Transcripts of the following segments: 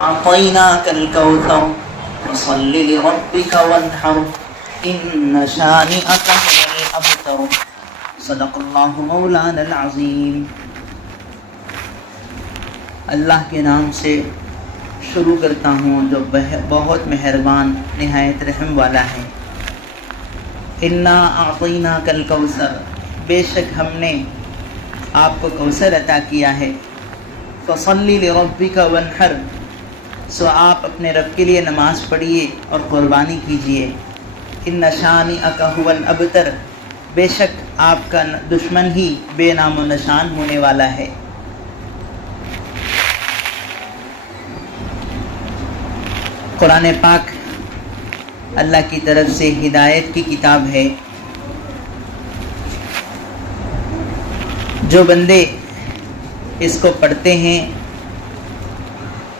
أعطيناك الكوثر فصل لربك وانحر إن شانئك هو الأبتر صدق اللہ مولانا العظیم۔ اللہ کے نام سے شروع کرتا ہوں جو بہت مہربان نہایت رحم والا ہے۔ انا اعطیناک الکوثر، بے شک ہم نے آپ کو کوثر عطا کیا ہے۔ فصلی لربک وانحر، سو آپ اپنے رب کے لیے نماز پڑھیے اور قربانی کیجیے۔ ان شانئک هو الابتر، بے شک آپ کا دشمن ہی بے نام و نشان ہونے والا ہے۔ قرآن پاک اللہ کی طرف سے ہدایت کی کتاب ہے۔ جو بندے اس کو پڑھتے ہیں،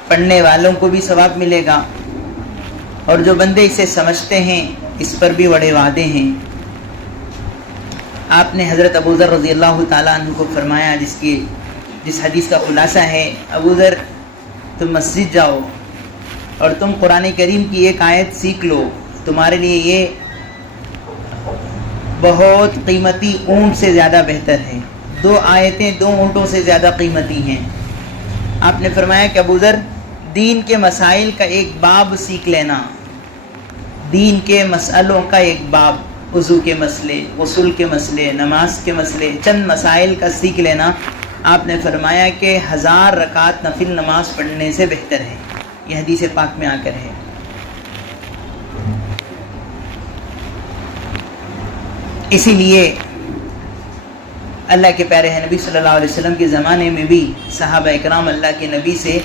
پڑھنے والوں کو بھی ثواب ملے گا، اور جو بندے اسے سمجھتے ہیں اس پر بھی بڑے وعدے ہیں۔ آپ نے حضرت ابو ذر رضی اللہ تعالیٰ عنہ کو فرمایا، جس حدیث کا خلاصہ ہے، ابو ذر تم مسجد جاؤ اور تم قرآن کریم کی ایک آیت سیکھ لو، تمہارے لیے یہ بہت قیمتی اونٹ سے زیادہ بہتر ہے۔ 2 آیتیں 2 اونٹوں سے زیادہ قیمتی ہیں۔ آپ نے فرمایا کہ ابو ذر، دین کے مسائل کا ایک باب سیکھ لینا، دین کے مسئلوں کا ایک باب، وضو کے مسئلے، غسل کے مسئلے، نماز کے مسئلے، چند مسائل کا سیکھ لینا۔ آپ نے فرمایا کہ 1000 رکعت نفل نماز پڑھنے سے بہتر ہے۔ یہ حدیث پاک میں آ کر ہے۔ اسی لیے اللہ کے پیارے نبی صلی اللہ علیہ وسلم کے زمانے میں بھی صحابہ اکرام اللہ کے نبی سے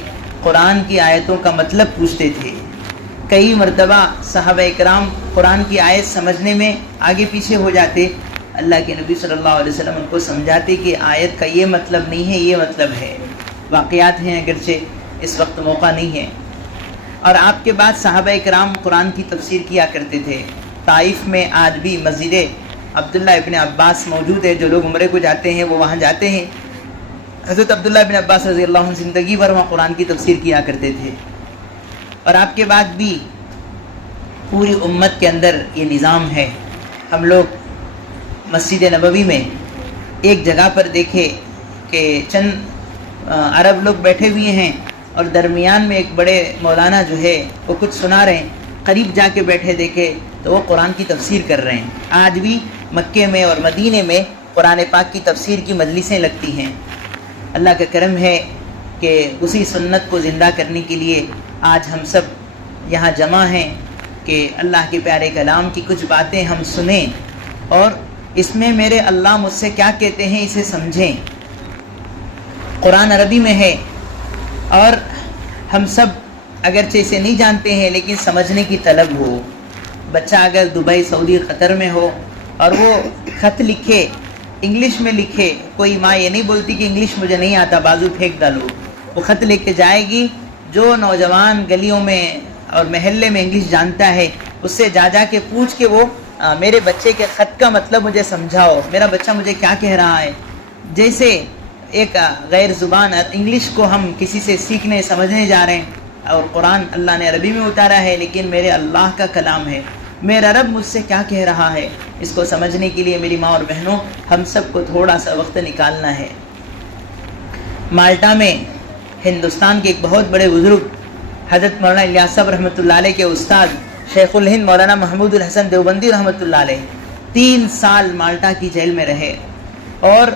قرآن کی آیتوں کا مطلب پوچھتے تھے۔ کئی مرتبہ صحابہ اکرام قرآن کی آیت سمجھنے میں آگے پیچھے ہو جاتے، اللہ کے نبی صلی اللہ علیہ وسلم ان کو سمجھاتے کہ آیت کا یہ مطلب نہیں ہے، یہ مطلب ہے۔ واقعات ہیں، اگرچہ اس وقت موقع نہیں ہے۔ اور آپ کے بعد صحابہ اکرام قرآن کی تفسیر کیا کرتے تھے۔ طائف میں آج بھی مسجد عبداللہ ابن عباس موجود ہے، جو لوگ عمرے کو جاتے ہیں وہ وہاں جاتے ہیں۔ حضرت عبداللہ ابن عباس رضی اللہ عنہ زندگی بھر وہاں قرآن کی تفسیر کیا کرتے تھے۔ اور آپ کے بعد بھی پوری امت کے اندر یہ نظام ہے۔ ہم لوگ مسجد نبوی میں ایک جگہ پر دیکھے کہ چند عرب لوگ بیٹھے ہوئے ہیں اور درمیان میں ایک بڑے مولانا جو ہے وہ کچھ سنا رہے ہیں، قریب جا کے بیٹھے دیکھے تو وہ قرآن کی تفسیر کر رہے ہیں۔ آج بھی مکے میں اور مدینے میں قرآن پاک کی تفسیر کی مجلسیں لگتی ہیں۔ اللہ کا کرم ہے کہ اسی سنت کو زندہ کرنے کے لیے آج ہم سب یہاں جمع ہیں کہ اللہ کے پیارے کلام کی کچھ باتیں ہم سنیں اور اس میں میرے اللہ مجھ سے کیا کہتے ہیں اسے سمجھیں۔ قرآن عربی میں ہے اور ہم سب اگرچہ اسے نہیں جانتے ہیں لیکن سمجھنے کی طلب ہو۔ بچہ اگر دبئی، سعودی، قطر میں ہو اور وہ خط لکھے، انگلش میں لکھے، کوئی ماں یہ نہیں بولتی کہ انگلش مجھے نہیں آتا، بازو پھینک ڈالو، وہ خط لے کے جائے گی۔ جو نوجوان گلیوں میں اور محلے میں انگلش جانتا ہے اس سے جا کے پوچھ کے وہ میرے بچے کے خط کا مطلب مجھے سمجھاؤ، میرا بچہ مجھے کیا کہہ رہا ہے۔ جیسے ایک غیر زبان انگلش کو ہم کسی سے سیکھنے سمجھنے جا رہے ہیں، اور قرآن اللہ نے عربی میں اتارا ہے لیکن میرے اللہ کا کلام ہے، میرا رب مجھ سے کیا کہہ رہا ہے، اس کو سمجھنے کے لیے میری ماں اور بہنوں ہم سب کو تھوڑا سا وقت نکالنا ہے۔ مالٹا میں ہندوستان کے ایک بہت بڑے بزرگ حضرت مولانا الیاس صاحب رحمۃ اللہ علیہ کے استاد شیخ الہند مولانا محمود الحسن دیوبندی رحمۃ اللہ علیہ 3 سال مالٹا کی جیل میں رہے اور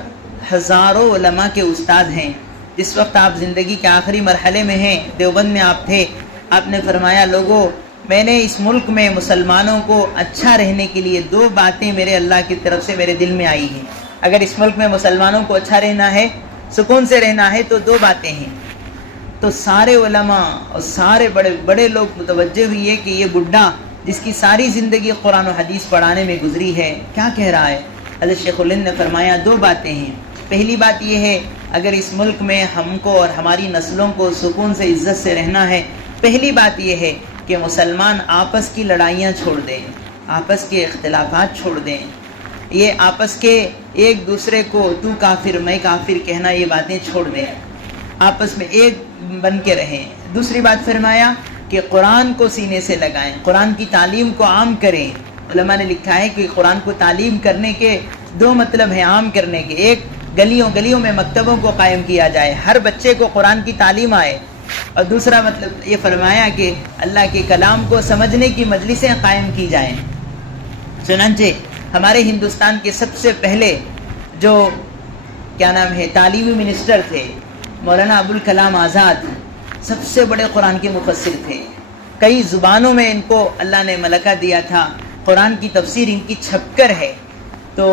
ہزاروں علماء کے استاد ہیں۔ جس وقت آپ زندگی کے آخری مرحلے میں ہیں، دیوبند میں آپ تھے، آپ نے فرمایا، لوگوں میں نے اس ملک میں مسلمانوں کو اچھا رہنے کے لیے 2 باتیں میرے اللہ کی طرف سے میرے دل میں آئی ہیں۔ اگر اس ملک میں مسلمانوں کو اچھا رہنا ہے، سکون سے رہنا ہے، تو 2 باتیں ہیں۔ تو سارے علماء اور سارے بڑے بڑے لوگ متوجہ ہوئی ہے کہ یہ بڈھا جس کی ساری زندگی قرآن و حدیث پڑھانے میں گزری ہے کیا کہہ رہا ہے۔ حضرت شیخ الہند نے فرمایا 2 باتیں ہیں۔ پہلی بات یہ ہے، اگر اس ملک میں ہم کو اور ہماری نسلوں کو سکون سے عزت سے رہنا ہے، پہلی بات یہ ہے کہ مسلمان آپس کی لڑائیاں چھوڑ دیں، آپس کے اختلافات چھوڑ دیں، یہ آپس کے ایک دوسرے کو تو کافر میں کافر کہنا، یہ باتیں چھوڑ دیں، آپس میں ایک بن کے رہیں۔ دوسری بات فرمایا کہ قرآن کو سینے سے لگائیں، قرآن کی تعلیم کو عام کریں۔ علماء نے لکھا ہے کہ قرآن کو تعلیم کرنے کے دو مطلب ہیں عام کرنے کے، ایک گلیوں گلیوں میں مکتبوں کو قائم کیا جائے، ہر بچے کو قرآن کی تعلیم آئے، اور دوسرا مطلب یہ فرمایا کہ اللہ کے کلام کو سمجھنے کی مجلسیں قائم کی جائیں۔ چنانچہ ہمارے ہندوستان کے سب سے پہلے جو تعلیمی منسٹر تھے مولانا ابوالکلام آزاد، سب سے بڑے قرآن کے مفسر تھے، کئی زبانوں میں ان کو اللہ نے ملکہ دیا تھا، قرآن کی تفسیر ان کی چھپ کر ہے۔ تو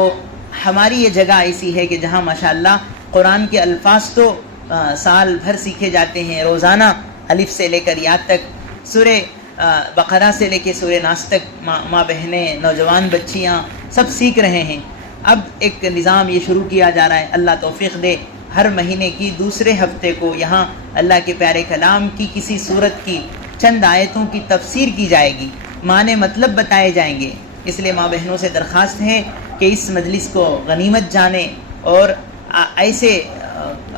ہماری یہ جگہ ایسی ہے کہ جہاں ماشاءاللہ قرآن کے الفاظ تو سال بھر سیکھے جاتے ہیں، روزانہ الف سے لے کر یا تک، سورہ بقرہ سے لے کے سورہ ناس تک ماں بہنیں، نوجوان بچیاں سب سیکھ رہے ہیں۔ اب ایک نظام یہ شروع کیا جا رہا ہے، اللہ توفیق دے، ہر مہینے کی دوسرے ہفتے کو یہاں اللہ کے پیارے کلام کی کسی سورت کی چند آیتوں کی تفسیر کی جائے گی، معنی مطلب بتائے جائیں گے۔ اس لیے ماں بہنوں سے درخواست ہے کہ اس مجلس کو غنیمت جانیں اور ایسے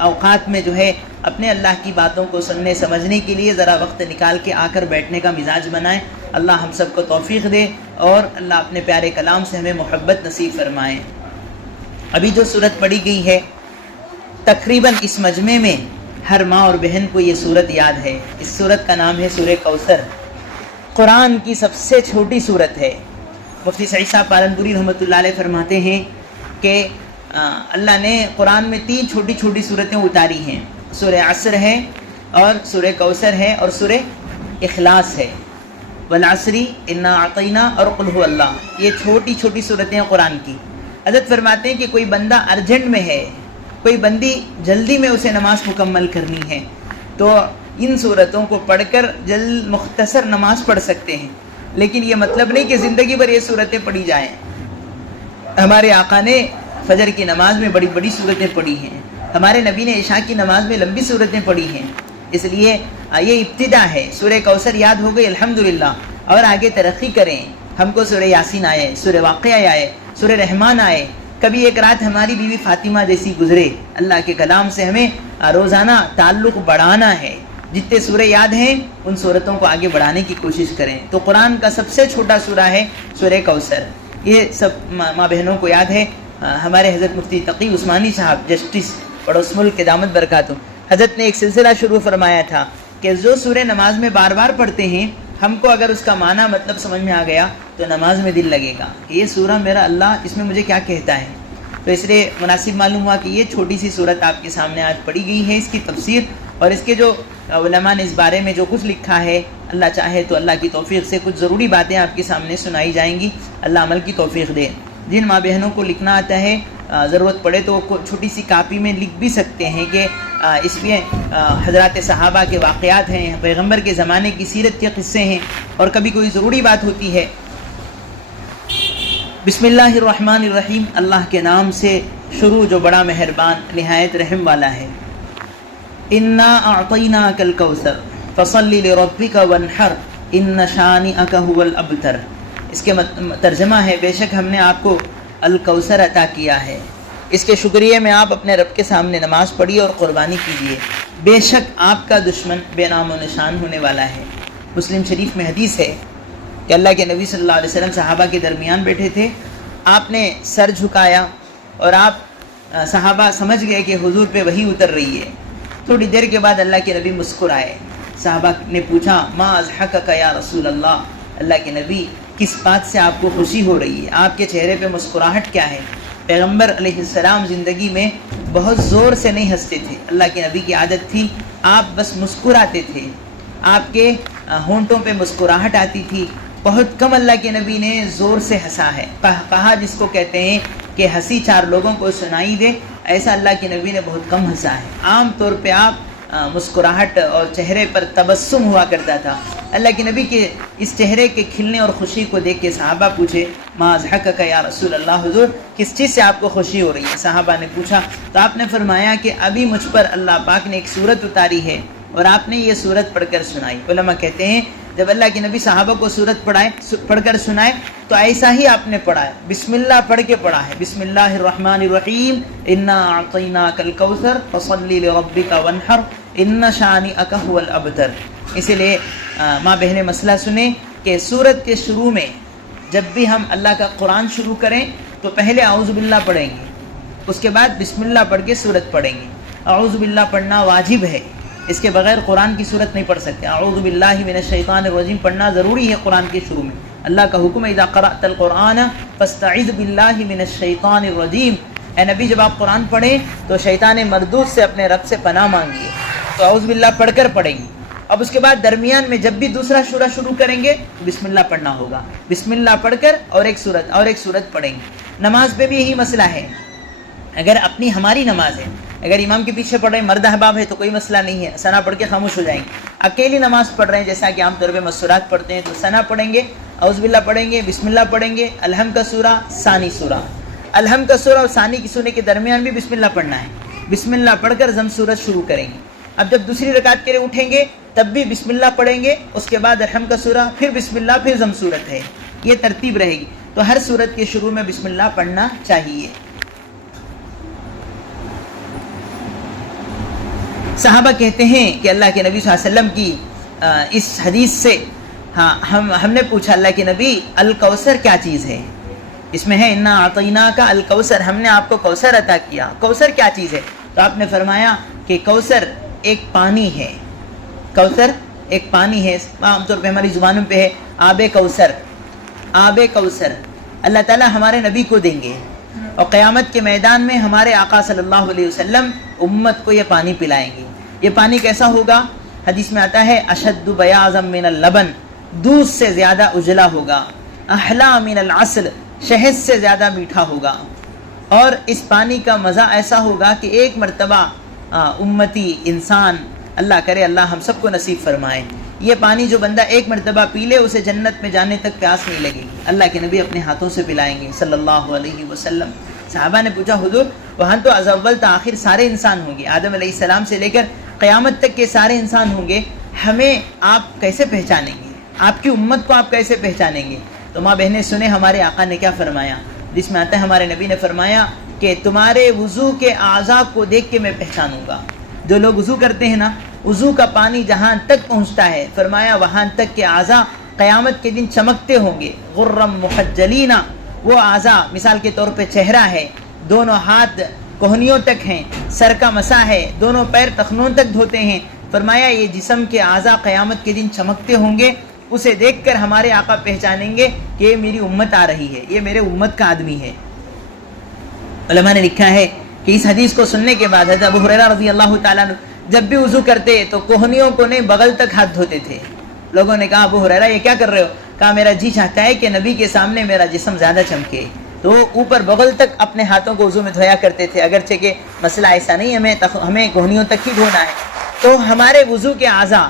اوقات میں جو ہے اپنے اللہ کی باتوں کو سننے سمجھنے کے لیے ذرا وقت نکال کے آ کر بیٹھنے کا مزاج بنائیں۔ اللہ ہم سب کو توفیق دے اور اللہ اپنے پیارے کلام سے ہمیں محبت نصیب فرمائے۔ ابھی جو صورت پڑھی گئی ہے تقریباً اس مجمع میں ہر ماں اور بہن کو یہ صورت یاد ہے۔ اس صورت کا نام ہے سورہ کوثر، قرآن کی سب سے چھوٹی صورت ہے۔ مفتی سعید صاحب پالنپوری رحمۃ اللہ علیہ فرماتے ہیں کہ اللہ نے قرآن میں 3 چھوٹی چھوٹی صورتیں اتاری ہیں، سورہ عصر ہے اور سورہ کوثر ہے اور سورہ اخلاص ہے، والعصر انا اعطینا اور قل هو اللہ، یہ چھوٹی چھوٹی صورتیں ہیں قرآن کی۔ حضرت فرماتے ہیں کہ کوئی بندہ ارجنٹ میں ہے، کوئی بندی جلدی میں اسے نماز مکمل کرنی ہے تو ان صورتوں کو پڑھ کر مختصر نماز پڑھ سکتے ہیں، لیکن یہ مطلب نہیں کہ زندگی بھر یہ صورتیں پڑھی جائیں۔ ہمارے آقا نے فجر کی نماز میں بڑی بڑی صورتیں پڑھی ہیں، ہمارے نبی نے عشاء کی نماز میں لمبی صورتیں پڑھی ہیں، اس لیے یہ ابتدا ہے۔ سورہ کوثر یاد ہو گئی الحمدللہ، اور آگے ترقی کریں۔ ہم کو سورہ یاسین آئے، سورہ واقعہ آئے، سورہ رحمان آئے، کبھی ایک رات ہماری بیوی فاطمہ جیسی گزرے۔ اللہ کے کلام سے ہمیں روزانہ تعلق بڑھانا ہے، جتنے سورہ یاد ہیں ان صورتوں کو آگے بڑھانے کی کوشش کریں۔ تو قرآن کا سب سے چھوٹا سورہ ہے سورہ کوثر، یہ سب ماں بہنوں کو یاد ہے۔ ہمارے حضرت مفتی تقی عثمانی صاحب جسٹس پڑوس ملک کے دامت برکاتہ، حضرت نے ایک سلسلہ شروع فرمایا تھا کہ جو سورہ نماز میں بار بار پڑھتے ہیں، ہم کو اگر اس کا معنی مطلب سمجھ میں آ گیا تو نماز میں دل لگے گا کہ یہ سورہ میرا اللہ اس میں مجھے کیا کہتا ہے۔ تو اس لیے مناسب معلوم ہوا کہ یہ چھوٹی سی صورت آپ کے سامنے آج پڑھی گئی ہے، اس کی تفسیر اور اس کے جو علماء نے اس بارے میں جو کچھ لکھا ہے، اللہ چاہے تو اللہ کی توفیق سے کچھ ضروری باتیں آپ کے سامنے سنائی جائیں گی، اللہ عمل کی توفیق دے۔ جن ماں بہنوں کو لکھنا آتا ہے ضرورت پڑے تو وہ چھوٹی سی کاپی میں لکھ بھی سکتے ہیں کہ اس میں حضرات صحابہ کے واقعات ہیں، پیغمبر کے زمانے کی سیرت کے قصے ہیں، اور کبھی کوئی ضروری بات ہوتی ہے۔ بسم اللہ الرحمن الرحیم، اللہ کے نام سے شروع جو بڑا مہربان نہایت رحم والا ہے۔ انا اعطیناک الکوثر فصل لربک وانحر ان شانئک هو الابتر۔ اس کے ترجمہ ہے بے شک ہم نے آپ کو الکوثر عطا کیا ہے، اس کے شکریہ میں آپ اپنے رب کے سامنے نماز پڑھیے اور قربانی کیجیے، بے شک آپ کا دشمن بے نام و نشان ہونے والا ہے۔ مسلم شریف میں حدیث ہے کہ اللہ کے نبی صلی اللہ علیہ وسلم صحابہ کے درمیان بیٹھے تھے، آپ نے سر جھکایا اور آپ صحابہ سمجھ گئے کہ حضور پہ وحی اتر رہی ہے۔ تھوڑی دیر کے بعد اللہ کے نبی مسکرائے، صحابہ نے پوچھا ما اضحکک یا رسول اللہ، اللہ کے نبی کس بات سے آپ کو خوشی ہو رہی ہے، آپ کے چہرے پہ مسکراہٹ کیا ہے؟ پیغمبر علیہ السلام زندگی میں بہت زور سے نہیں ہنستے تھے، اللہ کے نبی کی عادت تھی آپ بس مسکراتے تھے، آپ کے ہونٹوں پہ مسکراہٹ آتی تھی، بہت کم اللہ کے نبی نے زور سے ہنسا ہے، کہا جس کو کہتے ہیں کہ ہنسی 4 لوگوں کو سنائی دے، ایسا اللہ کے نبی نے بہت کم ہنسا ہے۔ عام طور پہ آپ مسکراہٹ اور چہرے پر تبسم ہوا کرتا تھا۔ اللہ کے نبی کے اس چہرے کے کھلنے اور خوشی کو دیکھ کے صحابہ پوچھے ما اضحکک یا رسول اللہ، حضور کس چیز سے آپ کو خوشی ہو رہی ہے؟ صحابہ نے پوچھا تو آپ نے فرمایا کہ ابھی مجھ پر اللہ پاک نے ایک صورت اتاری ہے اور آپ نے یہ صورت پڑھ کر سنائی۔ علماء کہتے ہیں جب اللہ کے نبی صحابہ کو صورت پڑھ کر سنائے تو ایسا ہی آپ نے پڑھا ہے، بسم اللہ پڑھ کے پڑھا ہے، بسم اللہ الرحمن الرحیم انا اعطیناک الکوثر فصل لربک وانحر ان شانئک هو الابتر۔ اسی لیے ماں بہنیں مسئلہ سنیں کہ سورت کے شروع میں جب بھی ہم اللہ کا قرآن شروع کریں تو پہلے اعوذ باللہ پڑھیں گے، اس کے بعد بسم اللہ پڑھ کے سورت پڑھیں گے۔ اعوذ باللہ پڑھنا واجب ہے، اس کے بغیر قرآن کی سورت نہیں پڑھ سکتے۔ اعوذ باللہ من الشیطان الرجیم پڑھنا ضروری ہے قرآن کے شروع میں۔ اللہ کا حکم ہے اذا قرأت القرآن فاستعذ باللہ من الشیطان الرجیم، اے نبی جب آپ قرآن پڑھیں تو شیطان مردود سے اپنے رب سے پناہ مانگیے، تو اعوذ باللہ پڑھ کر پڑھیں گے۔ اب اس کے بعد درمیان میں جب بھی دوسرا سورہ شروع کریں گے بسم اللہ پڑھنا ہوگا، بسم اللہ پڑھ کر اور ایک سورت پڑھیں گے۔ نماز پہ بھی یہی مسئلہ ہے، اگر اپنی ہماری نماز ہے، اگر امام کے پیچھے پڑھ رہے ہیں مرد احباب ہے تو کوئی مسئلہ نہیں ہے، ثنا پڑھ کے خاموش ہو جائیں گے۔ اکیلی نماز پڑھ رہے ہیں جیسا کہ عام طور پہ مسورات پڑھتے ہیں تو ثنا پڑھیں گے، اعوذ باللہ پڑھیں گے، بسم اللہ پڑھیں گے، الحم کا سورہ، ثانی سورہ، الحم کا سورہ اور ثانی کی سورہ کے درمیان بھی بسم اللہ پڑھنا ہے۔ بسم اللہ پڑھ کر ضم سورت شروع کریں گے۔ اب جب دوسری رکعت کے لیے اٹھیں گے تب بھی بسم اللہ پڑھیں گے، اس کے بعد الحم کا سورہ، پھر بسم اللہ، پھر ضم سورت ہے، یہ ترتیب رہے گی۔ تو ہر سورت کے شروع میں بسم اللہ پڑھنا چاہیے۔ صحابہ کہتے ہیں کہ اللہ کے نبی صلی اللہ علیہ وسلم کی اس حدیث سے ہم نے پوچھا اللہ کے نبی الکوثر کیا چیز ہے؟ اس میں ہے انا اعطیناک الکوثر، ہم نے آپ کو کوثر عطا کیا، کوثر کیا چیز ہے؟ تو آپ نے فرمایا کہ کوثر ایک پانی ہے، کوثر ایک پانی ہے، عام طور پہ ہماری زبانوں پہ ہے آب کوثر، آب کوثر اللہ تعالیٰ ہمارے نبی کو دیں گے، اور قیامت کے میدان میں ہمارے آقا صلی اللہ علیہ وسلم امت کو یہ پانی پلائیں گے۔ یہ پانی کیسا ہوگا؟ حدیث میں آتا ہے اشد بیاضا من اللبن، دودھ سے زیادہ اجلا ہوگا، احلا من العسل، شہد سے زیادہ میٹھا ہوگا، اور اس پانی کا مزہ ایسا ہوگا کہ ایک مرتبہ امتی انسان، اللہ کرے اللہ ہم سب کو نصیب فرمائے، یہ پانی جو بندہ ایک مرتبہ پی لے اسے جنت میں جانے تک پیاس نہیں لگے گی، اللہ کے نبی اپنے ہاتھوں سے پلائیں گے صلی اللہ علیہ وسلم۔ صحابہ نے پوچھا حضور وہاں تو از اول تا آخر سارے انسان ہوں گے، آدم علیہ السلام سے لے کر قیامت تک کے سارے انسان ہوں گے، ہمیں آپ کیسے پہچانیں گے؟ آپ کی امت کو آپ کیسے پہچانیں گے؟ تو ماں بہنیں سنیں ہمارے آقا نے کیا فرمایا، جس میں آتا ہے ہمارے نبی نے فرمایا کہ تمہارے وضو کے اعضاء کو دیکھ کے میں پہچانوں گا۔ جو لوگ وضو کرتے ہیں نا، وضو کا پانی جہاں تک پہنچتا ہے، فرمایا وہاں تک کے اعضاء قیامت کے دن چمکتے ہوں گے، غرم محجلین، وہ اعضاء مثال کے طور پہ چہرہ ہے، دونوں ہاتھ کوہنیوں تک ہیں، سر کا مسا ہے، دونوں پیر ٹخنوں تک دھوتے ہیں، فرمایا یہ جسم کے اعضاء قیامت کے دن چمکتے ہوں گے، اسے دیکھ کر ہمارے آقا پہچانیں گے کہ یہ میری امت آ رہی ہے، یہ میرے امت کا آدمی ہے۔ علماء نے لکھا ہے کہ اس حدیث کو سننے کے بعد حضرت ابو ہریرہ رضی اللہ تعالیٰ عنہ جب بھی وضو کرتے تو کوہنیوں کو نہیں بغل تک ہاتھ دھوتے تھے۔ لوگوں نے کہا ابو ہریرہ یہ کیا کر رہے ہو؟ کہا میرا جی چاہتا ہے کہ نبی کے سامنے میرا جسم زیادہ چمکے، تو وہ اوپر بغل تک اپنے ہاتھوں کو وضو میں دھویا کرتے تھے، اگرچہ کہ مسئلہ ایسا نہیں ہمیں کوہنیوں تک ہی دھونا ہے۔ تو ہمارے وضو کے اعضاء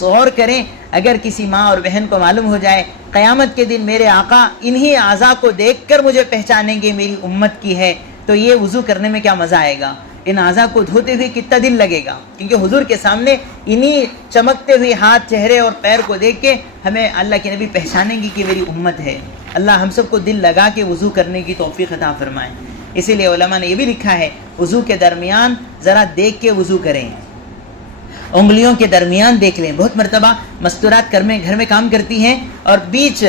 غور کریں، اگر کسی ماں اور بہن کو معلوم ہو جائے قیامت کے دن میرے آقا انہی اعضاء کو دیکھ کر مجھے پہچانیں گے میری امت کی ہے، تو یہ وضو کرنے میں کیا مزہ آئے گا، ان اعضاء کو دھوتے ہوئے کتنا دل لگے گا، کیونکہ حضور کے سامنے انہی چمکتے ہوئے ہاتھ، چہرے اور پیر کو دیکھ کے ہمیں اللہ کے نبی پہچانیں گی کہ میری امت ہے۔ اللہ ہم سب کو دل لگا کے وضو کرنے کی توفیق عطا فرمائے۔ اسی لیے علماء نے یہ بھی لکھا ہے وضو کے درمیان ذرا دیکھ کے وضو کریں، انگلیوں کے درمیان دیکھ لیں۔ بہت مرتبہ مستورات گھر میں کام کرتی ہیں اور بیچ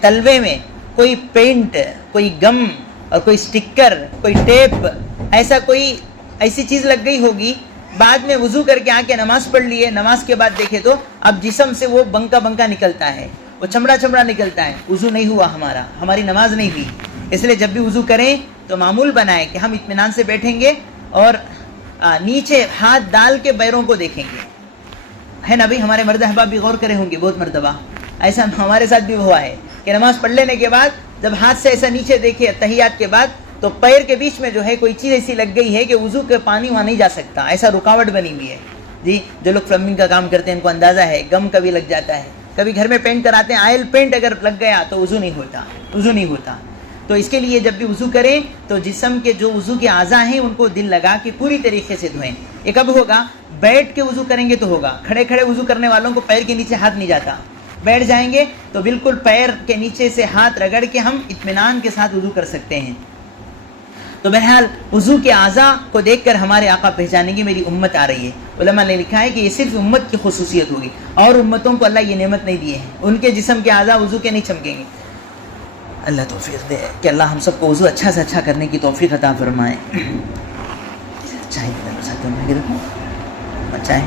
تلوے میں کوئی پینٹ، کوئی گم اور کوئی سٹکر، کوئی ٹیپ، ایسی چیز لگ گئی ہوگی، بعد میں وضو کر کے آ کے نماز پڑھ لیے، نماز کے بعد دیکھے تو اب جسم سے وہ بنکا نکلتا ہے، وہ چمڑا نکلتا ہے، وضو نہیں ہوا ہماری نماز نہیں ہوئی۔ اس لیے جب بھی وضو کریں تو معمول بنائیں کہ ہم اطمینان سے بیٹھیں گے اور نیچے ہاتھ ڈال کے پیروں کو دیکھیں گے، ہے نا بھائی؟ ہمارے مرد احباب بھی غور کرے ہوں گے، بہت مرتبہ ایسا ہمارے ساتھ بھی ہوا ہے کہ نماز پڑھ لینے کے بعد جب ہاتھ سے ایسا نیچے دیکھے تحیات کے بعد تو پیر کے بیچ میں جو ہے کوئی چیز ایسی لگ گئی ہے کہ وضو کے پانی وہاں نہیں جا سکتا، ایسا رکاوٹ بنی ہوئی ہے جی۔ جو لوگ پلمبنگ کا کام کرتے ہیں ان کو اندازہ ہے، گم کبھی لگ جاتا ہے، کبھی گھر میں پینٹ کراتے ہیں، آئل پینٹ اگر لگ گیا تو وضو نہیں ہوتا۔ تو اس کے لیے جب بھی وضو کریں تو جسم کے جو وضو کے اعضاء ہیں ان کو دل لگا کے پوری طریقے سے دھوئیں۔ یہ کب ہوگا؟ بیٹھ کے وضو کریں گے تو ہوگا، کھڑے وضو کرنے والوں کو پیر کے نیچے ہاتھ نہیں جاتا، بیٹھ جائیں گے تو بالکل پیر کے نیچے سے ہاتھ رگڑ کے ہم اطمینان کے ساتھ وضو کر سکتے ہیں۔ تو بہرحال وضو کے اعضاء کو دیکھ کر ہمارے آقا پہچانیں گے میری امت آ رہی ہے. علماء نے لکھا ہے کہ یہ صرف امت کی خصوصیت ہوگی، اور امتوں کو اللہ یہ نعمت نہیں دی ہے، ان کے جسم کے اعضاء وضو کے نہیں چمکیں گے. اللہ توفیق دے کہ اللہ ہم سب کو وضو اچھا سے اچھا کرنے کی توفیق عطا فرمائے. چائے چائے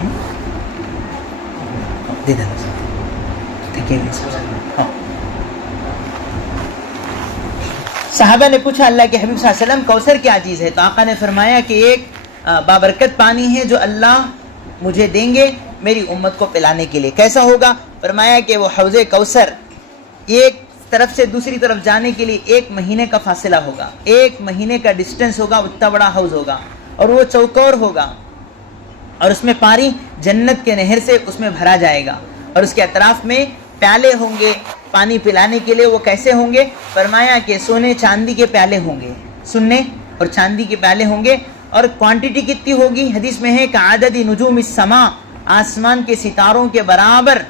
دے دے صحابہ نے پوچھا اللہ کے حبیب صلی اللہ علیہ وسلم کوثر کیا چیز ہے؟ تو آقا نے فرمایا کہ ایک بابرکت پانی ہے جو اللہ مجھے دیں گے میری امت کو پلانے کے لیے. کیسا ہوگا؟ فرمایا کہ وہ حوض کوثر ایک طرف سے دوسری طرف جانے کے لیے 1 مہینے کا فاصلہ ہوگا، 1 مہینے کا ڈسٹنس ہوگا، اتنا بڑا حوض ہوگا، اور وہ چوکور ہوگا، اور اس میں پانی جنت کے نہر سے اس میں بھرا جائے گا، اور اس کے اطراف میں پیالے ہوں گے پانی پلانے کے لیے. وہ کیسے ہوں گے؟ فرمایا کہ سونے چاندی کے پیالے ہوں گے، سونے اور چاندی کے پیالے ہوں گے. اور کوانٹٹی کتنی ہوگی؟ حدیث میں ہے کہ عدد نجوم السماء، آسمان کے ستاروں کے برابر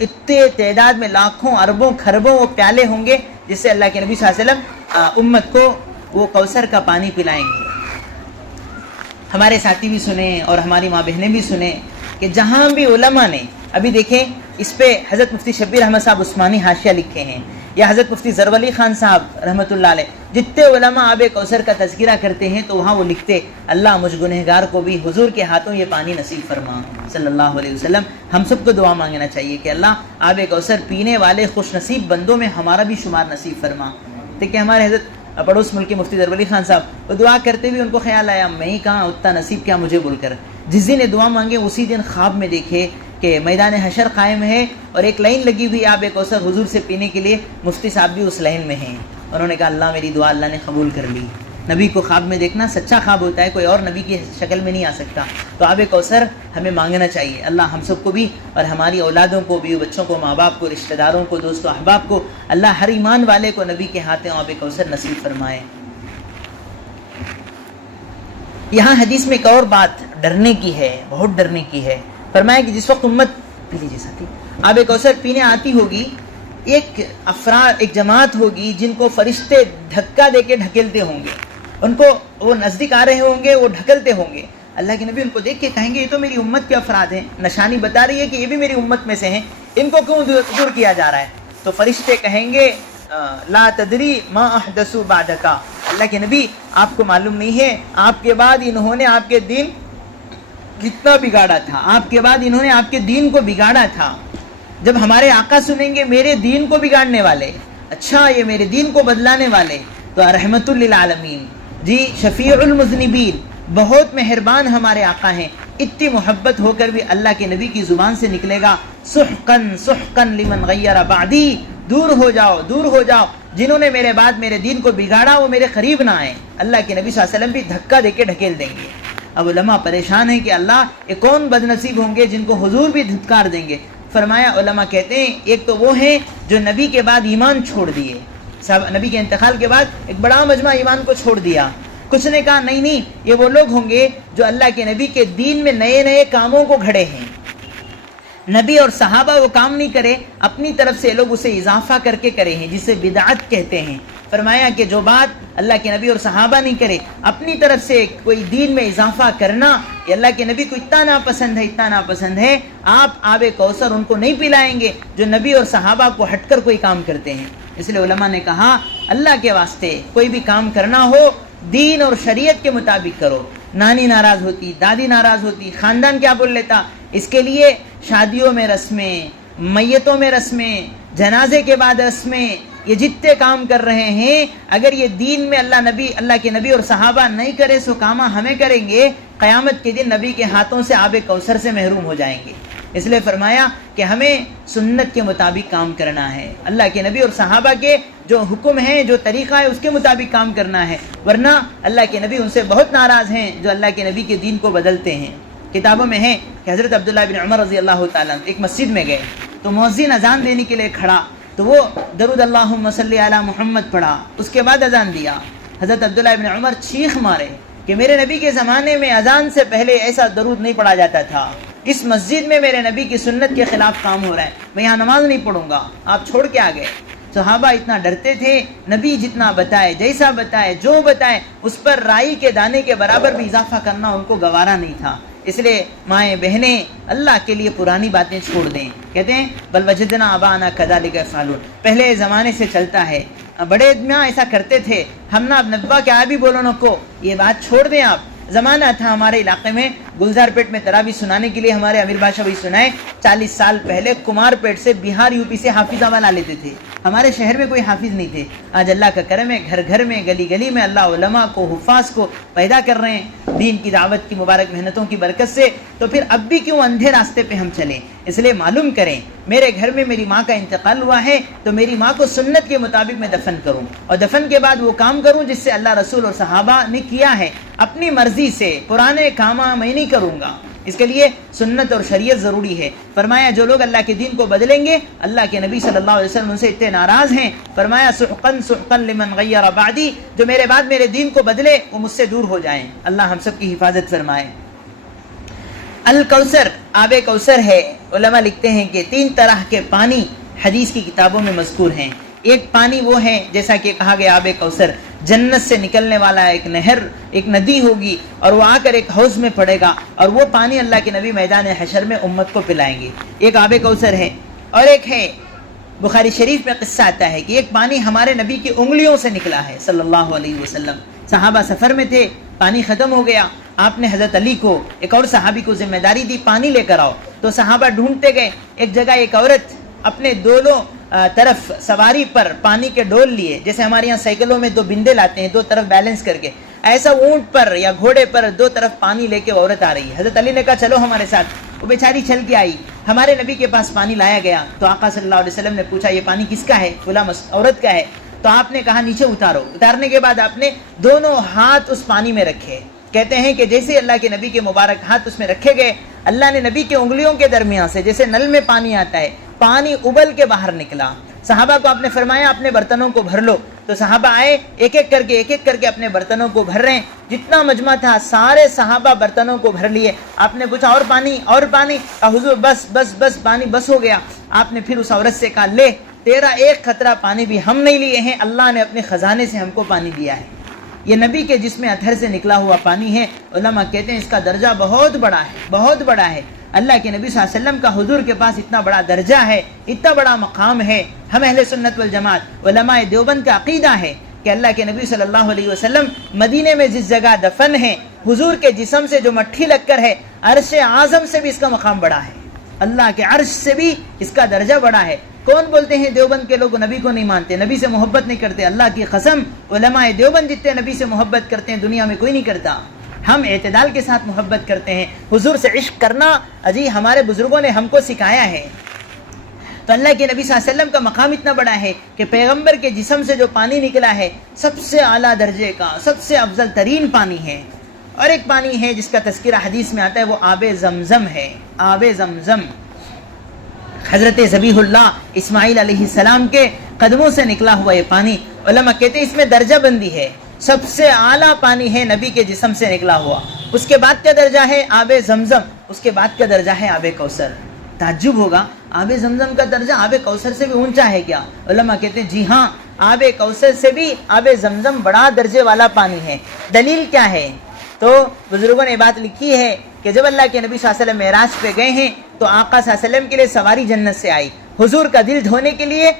اتنے تعداد میں لاکھوں اربوں خربوں وہ پیالے ہوں گے، جس سے اللہ کے نبی صلی اللہ علیہ وسلم امت کو وہ کوثر کا پانی پلائیں گے. ہمارے ساتھی بھی سنیں اور ہماری ماں بہنیں بھی سنیں کہ جہاں بھی علماء نے ابھی دیکھیں اس پہ حضرت مفتی شبیر احمد صاحب عثمانی حاشیہ لکھے ہیں، یا حضرت مفتی ظفر علی خان صاحب رحمۃ اللہ علیہ، جتنے علماء آب کوثر کا تذکرہ کرتے ہیں تو وہاں وہ لکھتے اللہ مجھ گنہگار کو بھی حضور کے ہاتھوں یہ پانی نصیب فرما صلی اللہ علیہ وسلم. ہم سب کو دعا مانگنا چاہیے کہ اللہ آب کوثر پینے والے خوش نصیب بندوں میں ہمارا بھی شمار نصیب فرما. دیکھیں ہمارے حضرت پڑوس ملک کے مفتی ظفر علی خان صاحب وہ دعا کرتے بھی ان کو خیال آیا میں ہی کہاں اتنا نصیب کیا مجھے بول کر، جس دن یہ دعا مانگے اسی دن خواب میں دیکھے کہ میدان حشر قائم ہے اور ایک لائن لگی ہوئی آب کوثر حضور سے پینے کے لیے، مفتی صاحب بھی اس لائن میں ہیں. انہوں نے کہا اللہ میری دعا اللہ نے قبول کر لی. نبی کو خواب میں دیکھنا سچا خواب ہوتا ہے، کوئی اور نبی کی شکل میں نہیں آ سکتا. تو آب کوثر ہمیں مانگنا چاہیے. اللہ ہم سب کو بھی اور ہماری اولادوں کو بھی، بچوں کو، ماں باپ کو، رشتہ داروں کو، دوستوں احباب کو، اللہ ہر ایمان والے کو نبی کے ہاتھوں آب کوثر نصیب فرمائے. یہاں حدیث میں ایک اور بات ڈرنے کی ہے، بہت ڈرنے کی ہے. فرمایا کہ جس وقت امت پی لیجیے ساتھی آب کوثر پینے آتی ہوگی، ایک جماعت ہوگی جن کو فرشتے دھکا دے کے ڈھکیلتے ہوں گے. ان کو وہ نزدیک آ رہے ہوں گے، وہ ڈھکلتے ہوں گے. اللہ کے نبی ان کو دیکھ کے کہیں گے یہ تو میری امت کے افراد ہیں، نشانی بتا رہی ہے کہ یہ بھی میری امت میں سے ہیں، ان کو کیوں دور کیا جا رہا ہے؟ تو فرشتے کہیں گے لا تدری ما احدثوا بعدک، اللہ کے نبی آپ کو معلوم نہیں ہے آپ کے بعد انہوں نے آپ کے دین کتنا بگاڑا تھا، آپ کے بعد انہوں نے آپ کے دین کو بگاڑا تھا. جب ہمارے آقا سنیں گے میرے دین کو بگاڑنے والے، اچھا یہ میرے دین کو بدلانے والے، تو رحمت للعالمین جی شفیع المذنبین، بہت مہربان ہمارے آقا ہیں. اتنی محبت ہو کر بھی اللہ کے نبی کی زبان سے نکلے گا سحقن سحقن لمن غیر بعدی، دور ہو جاؤ دور ہو جاؤ، جنہوں نے میرے بعد میرے دین کو بگاڑا وہ میرے قریب نہ آئیں. اللہ کے نبی صلی اللہ علیہ وسلم بھی دھکا دے کے ڈھکیل دیں گے. اب علماء پریشان ہیں کہ اللہ یہ کون بد نصیب ہوں گے جن کو حضور بھی دھتکار دیں گے. فرمایا علماء کہتے ہیں ایک تو وہ ہیں جو نبی کے بعد ایمان چھوڑ دیے، نبی کے انتقال کے بعد ایک بڑا مجمع ایمان کو چھوڑ دیا. کچھ نے کہا نہیں یہ وہ لوگ ہوں گے جو اللہ کے نبی کے دین میں نئے نئے کاموں کو گھڑے ہیں، نبی اور صحابہ وہ کام نہیں کرے، اپنی طرف سے لوگ اسے اضافہ کر کے کرے ہیں، جسے بدعت کہتے ہیں. فرمایا کہ جو بات اللہ کے نبی اور صحابہ نہیں کرے، اپنی طرف سے کوئی دین میں اضافہ کرنا، یہ اللہ کے نبی کو اتنا ناپسند ہے، آپ آب کوثر ان کو نہیں پلائیں گے جو نبی اور صحابہ کو ہٹ کر کوئی کام کرتے ہیں. اس لیے علماء نے کہا اللہ کے واسطے کوئی بھی کام کرنا ہو دین اور شریعت کے مطابق کرو. نانی ناراض ہوتی، دادی ناراض ہوتی، خاندان کیا بول لیتا، اس کے لیے شادیوں میں رسمیں، میتوں میں رسمیں، جنازے کے بعد رسمیں، یہ جتنے کام کر رہے ہیں اگر یہ دین میں اللہ کے نبی اور صحابہ نہیں کرے سو کامہ ہمیں کریں گے، قیامت کے دن نبی کے ہاتھوں سے آب کوثر سے محروم ہو جائیں گے. اس لیے فرمایا کہ ہمیں سنت کے مطابق کام کرنا ہے، اللہ کے نبی اور صحابہ کے جو حکم ہیں جو طریقہ ہے اس کے مطابق کام کرنا ہے، ورنہ اللہ کے نبی ان سے بہت ناراض ہیں جو اللہ کے نبی کے دین کو بدلتے ہیں. کتابوں میں ہے کہ حضرت عبداللہ بن عمر رضی اللہ تعالیٰ ایک مسجد میں گئے تو مؤذن اذان دینے کے لیے کھڑا تو وہ درود اللہم صلی علی محمد پڑھا، اس کے بعد اذان دیا. حضرت عبداللہ بن عمر چیخ مارے کہ میرے نبی کے زمانے میں اذان سے پہلے ایسا درود نہیں پڑھا جاتا تھا، اس مسجد میں میرے نبی کی سنت کے خلاف کام ہو رہا ہے، میں یہاں نماز نہیں پڑھوں گا. آپ چھوڑ کے آ گئے. صحابہ اتنا ڈرتے تھے، نبی جتنا بتائے، جیسا بتائے، جو بتائے، اس پر رائی کے دانے کے برابر بھی اضافہ کرنا ان کو گوارا نہیں تھا۔ اس لیے مائیں بہنیں اللہ کے لیے پرانی باتیں چھوڑ دیں۔ کہتے ہیں بل وجدنا آباءنا کذالک یفعلون، پہلے زمانے سے چلتا ہے، بڑے میاں ایسا کرتے تھے، ہم نہ اب نبا کیا بھی بولو نہ کو، یہ بات چھوڑ دیں آپ۔ زمانہ تھا ہمارے علاقے میں گلزار پیٹ میں تراویح سنانے کے لیے ہمارے امیر بادشاہ بھائی سنائے، 40 سال پہلے کمار پیٹ سے بہار یو پی سے حافظ لا لیتے تھے۔ ہمارے شہر میں کوئی حافظ نہیں تھے، آج اللہ کا کرم ہے، گھر گھر میں، گلی گلی میں اللہ علماء کو، حفاظ کو پیدا کر رہے ہیں دین کی دعوت کی مبارک محنتوں کی برکت سے۔ تو پھر اب بھی کیوں اندھے راستے پہ ہم چلیں؟ اس لیے معلوم کریں، میرے گھر میں میری ماں کا انتقال ہوا ہے تو میری ماں کو سنت کے مطابق میں دفن کروں، اور دفن کے بعد وہ کام کروں جس سے اللہ رسول اور صحابہ نے کیا ہے، اپنی مرضی سے پرانے کام میں نہیں کروں گا۔ اس کے لیے سنت اور شریعت ضروری ہے۔ فرمایا جو لوگ اللہ کے دین کو بدلیں گے، اللہ کے نبی صلی اللہ علیہ وسلم ان سے اتنے ناراض ہیں، فرمایا سحقن سحقن لمن غیر بعدی، جو میرے بعد میرے دین کو بدلے وہ مجھ سے دور ہو جائیں۔ اللہ ہم سب کی حفاظت فرمائے۔ الکوثر، آب کوثر ہے۔ علماء لکھتے ہیں کہ 3 طرح کے پانی حدیث کی کتابوں میں مذکور ہیں۔ ایک پانی وہ ہے جیسا کہ کہا گیا آب کوثر، جنت سے نکلنے والا ایک نہر، ایک ندی ہوگی اور وہ آ کر ایک حوض میں پڑے گا، اور وہ پانی اللہ کے نبی میدان حشر میں امت کو پلائیں گے۔ ایک آب کوثر ہے۔ اور ایک ہے، بخاری شریف میں قصہ آتا ہے کہ ایک پانی ہمارے نبی کی انگلیوں سے نکلا ہے صلی اللہ علیہ وسلم۔ صحابہ سفر میں تھے، پانی ختم ہو گیا، آپ نے حضرت علی کو، ایک اور صحابی کو ذمہ داری دی پانی لے کر آؤ، تو صحابہ ڈھونڈتے گئے۔ ایک جگہ ایک عورت اپنے دونوں طرف سواری پر پانی کے ڈول لیے، جیسے ہمارے یہاں سائیکلوں میں 2 بندے لاتے ہیں 2 طرف بیلنس کر کے، ایسا اونٹ پر یا گھوڑے پر 2 طرف پانی لے کے عورت آ رہی ہے۔ حضرت علی نے کہا چلو ہمارے ساتھ، وہ بیچاری چل کے آئی، ہمارے نبی کے پاس پانی لایا گیا تو آقا صلی اللہ علیہ وسلم نے پوچھا یہ پانی کس کا ہے؟ فلاں عورت کا ہے۔ تو آپ نے کہا نیچے اتارو۔ اتارنے کے بعد آپ نے دونوں ہاتھ اس پانی میں رکھے۔ کہتے ہیں کہ جیسے اللہ کے نبی کے مبارک ہاتھ اس میں رکھے گئے، اللہ نے نبی کے انگلیوں کے درمیان سے جیسے نل میں پانی آتا ہے، پانی ابل کے باہر نکلا۔ صحابہ کو آپ نے فرمایا اپنے برتنوں کو بھر لو، تو صحابہ آئے ایک ایک کر کے اپنے برتنوں کو بھر رہے ہیں۔ جتنا مجمع تھا سارے صحابہ برتنوں کو بھر لیے۔ آپ نے پوچھا اور پانی؟ اور پانی؟ کہا حضور بس بس بس پانی بس ہو گیا۔ آپ نے پھر اس عورت سے کہا لے، تیرا ایک قطرہ پانی بھی ہم نہیں لیے ہیں، اللہ نے اپنے خزانے سے ہم کو پانی دیا ہے۔ یہ نبی کے جسم اطہر سے نکلا ہوا پانی ہے۔ علماء کہتے ہیں اس کا درجہ بہت بڑا ہے، بہت بڑا ہے۔ اللہ کے نبی صلی اللہ علیہ وسلم کا حضور کے پاس اتنا بڑا درجہ ہے، اتنا بڑا مقام ہے۔ ہم اہل سنت والجماعت علماء دیوبند کا عقیدہ ہے کہ اللہ کے نبی صلی اللہ علیہ وسلم مدینے میں جس جگہ دفن ہے، حضور کے جسم سے جو مٹھی لگ کر ہے، عرش اعظم سے بھی اس کا مقام بڑا ہے، اللہ کے عرش سے بھی اس کا درجہ بڑا ہے۔ کون بولتے ہیں دیوبند کے لوگ نبی کو نہیں مانتے، نبی سے محبت نہیں کرتے؟ اللہ کی قسم علماء دیوبند جتنے نبی سے محبت کرتے ہیں دنیا میں کوئی نہیں کرتا۔ ہم اعتدال کے ساتھ محبت کرتے ہیں، حضور سے عشق کرنا اجی ہمارے بزرگوں نے ہم کو سکھایا ہے۔ تو اللہ کے نبی صلی اللہ علیہ وسلم کا مقام اتنا بڑا ہے کہ پیغمبر کے جسم سے جو پانی نکلا ہے سب سے اعلیٰ درجے کا، سب سے افضل ترین پانی ہے۔ اور ایک پانی ہے جس کا تذکرہ حدیث میں آتا ہے، وہ آب زمزم ہے۔ آب زمزم حضرت ذبیح اللہ اسماعیل علیہ السلام کے قدموں سے نکلا ہوا یہ پانی۔ علماء کہتے ہیں اس میں درجہ بندی ہے، سب سے اعلیٰ پانی ہے نبی کے جسم سے نکلا ہوا، اس کے بعد کا درجہ ہے آب زمزم، اس کے بعد کا درجہ ہے آب کوثر۔ تعجب ہوگا آب زمزم کا درجہ آب کوثر سے بھی اونچا ہے کیا؟ علماء کہتے ہیں جی ہاں، آب کوثر سے بھی آب زمزم بڑا درجے والا پانی ہے۔ دلیل کیا ہے؟ تو بزرگوں نے بات لکھی ہے کہ جب اللہ کے نبی صلی اللہ علیہ وسلم معراج پہ گئے ہیں تو آقا صلی اللہ علیہ وسلم کے لیے سواری جنت سے آئی، حضور کا دل دھونے کے لیے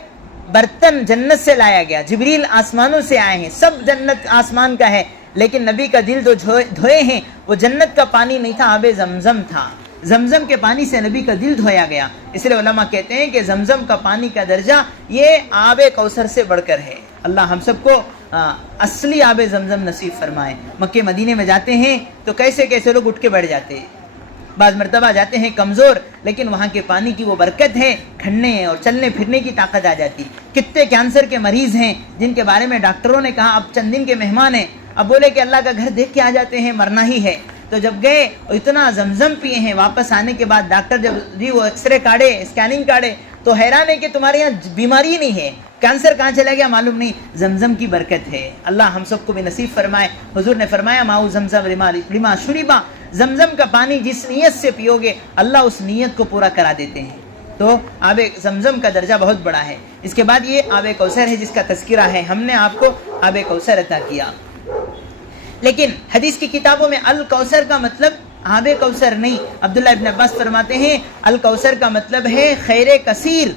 برتن جنت سے لایا گیا، جبریل آسمانوں سے آئے ہیں، سب جنت آسمان کا ہے، لیکن نبی کا دل جو دھوئے ہیں وہ جنت کا پانی نہیں تھا، آب زمزم تھا۔ زمزم کے پانی سے نبی کا دل دھویا گیا۔ اس لیے علماء کہتے ہیں کہ زمزم کا پانی کا درجہ یہ آب کوثر سے بڑھ کر ہے۔ اللہ ہم سب کو اصلی آب زمزم نصیب فرمائے۔ مکے مدینے میں جاتے ہیں تو کیسے کیسے لوگ اٹھ کے بیٹھ جاتے ہیں، بعض مرتبہ جاتے ہیں کمزور، لیکن وہاں کے پانی کی وہ برکت ہے، کھڑنے اور چلنے پھرنے کی طاقت آ جاتی۔ کتنے کینسر کے مریض ہیں جن کے بارے میں ڈاکٹروں نے کہا اب چند دن کے مہمان ہیں، اب بولے کہ اللہ کا گھر دیکھ کے آ جاتے ہیں، مرنا ہی ہے۔ تو جب گئے اور اتنا زمزم پیے ہیں، واپس آنے کے بعد ڈاکٹر جب وہ ایکس رے کاڑے، اسکیننگ کاڑے تو حیران ہے کہ تمہارے یہاں بیماری ہی نہیں ہے، کینسر کہاں چلا گیا معلوم نہیں۔ زمزم کی برکت ہے، اللہ ہم سب کو بھی نصیب فرمائے۔ حضور نے فرمایا ماؤ زمزم لما شربا، زمزم کا پانی جس نیت سے پیو گے اللہ اس نیت کو پورا کرا دیتے ہیں۔ تو آب زمزم کا درجہ بہت بڑا ہے. اس کے بعد یہ آب کوثر ہے جس کا تذکرہ ہے. ہم نے آپ کو آب کوثر عطا کیا. لیکن حدیث کی کتابوں میں الکوثر کا مطلب آب کوثر نہیں. عبداللہ ابن عباس فرماتے ہیں الکوثر کا مطلب ہے خیر کثیر.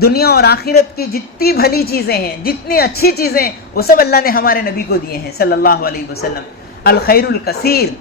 دنیا اور آخرت کی جتنی بھلی چیزیں ہیں، جتنی اچھی چیزیں ہیں، وہ سب اللہ نے ہمارے نبی کو دیے ہیں صلی اللہ علیہ وسلم. الخیر الکثیر،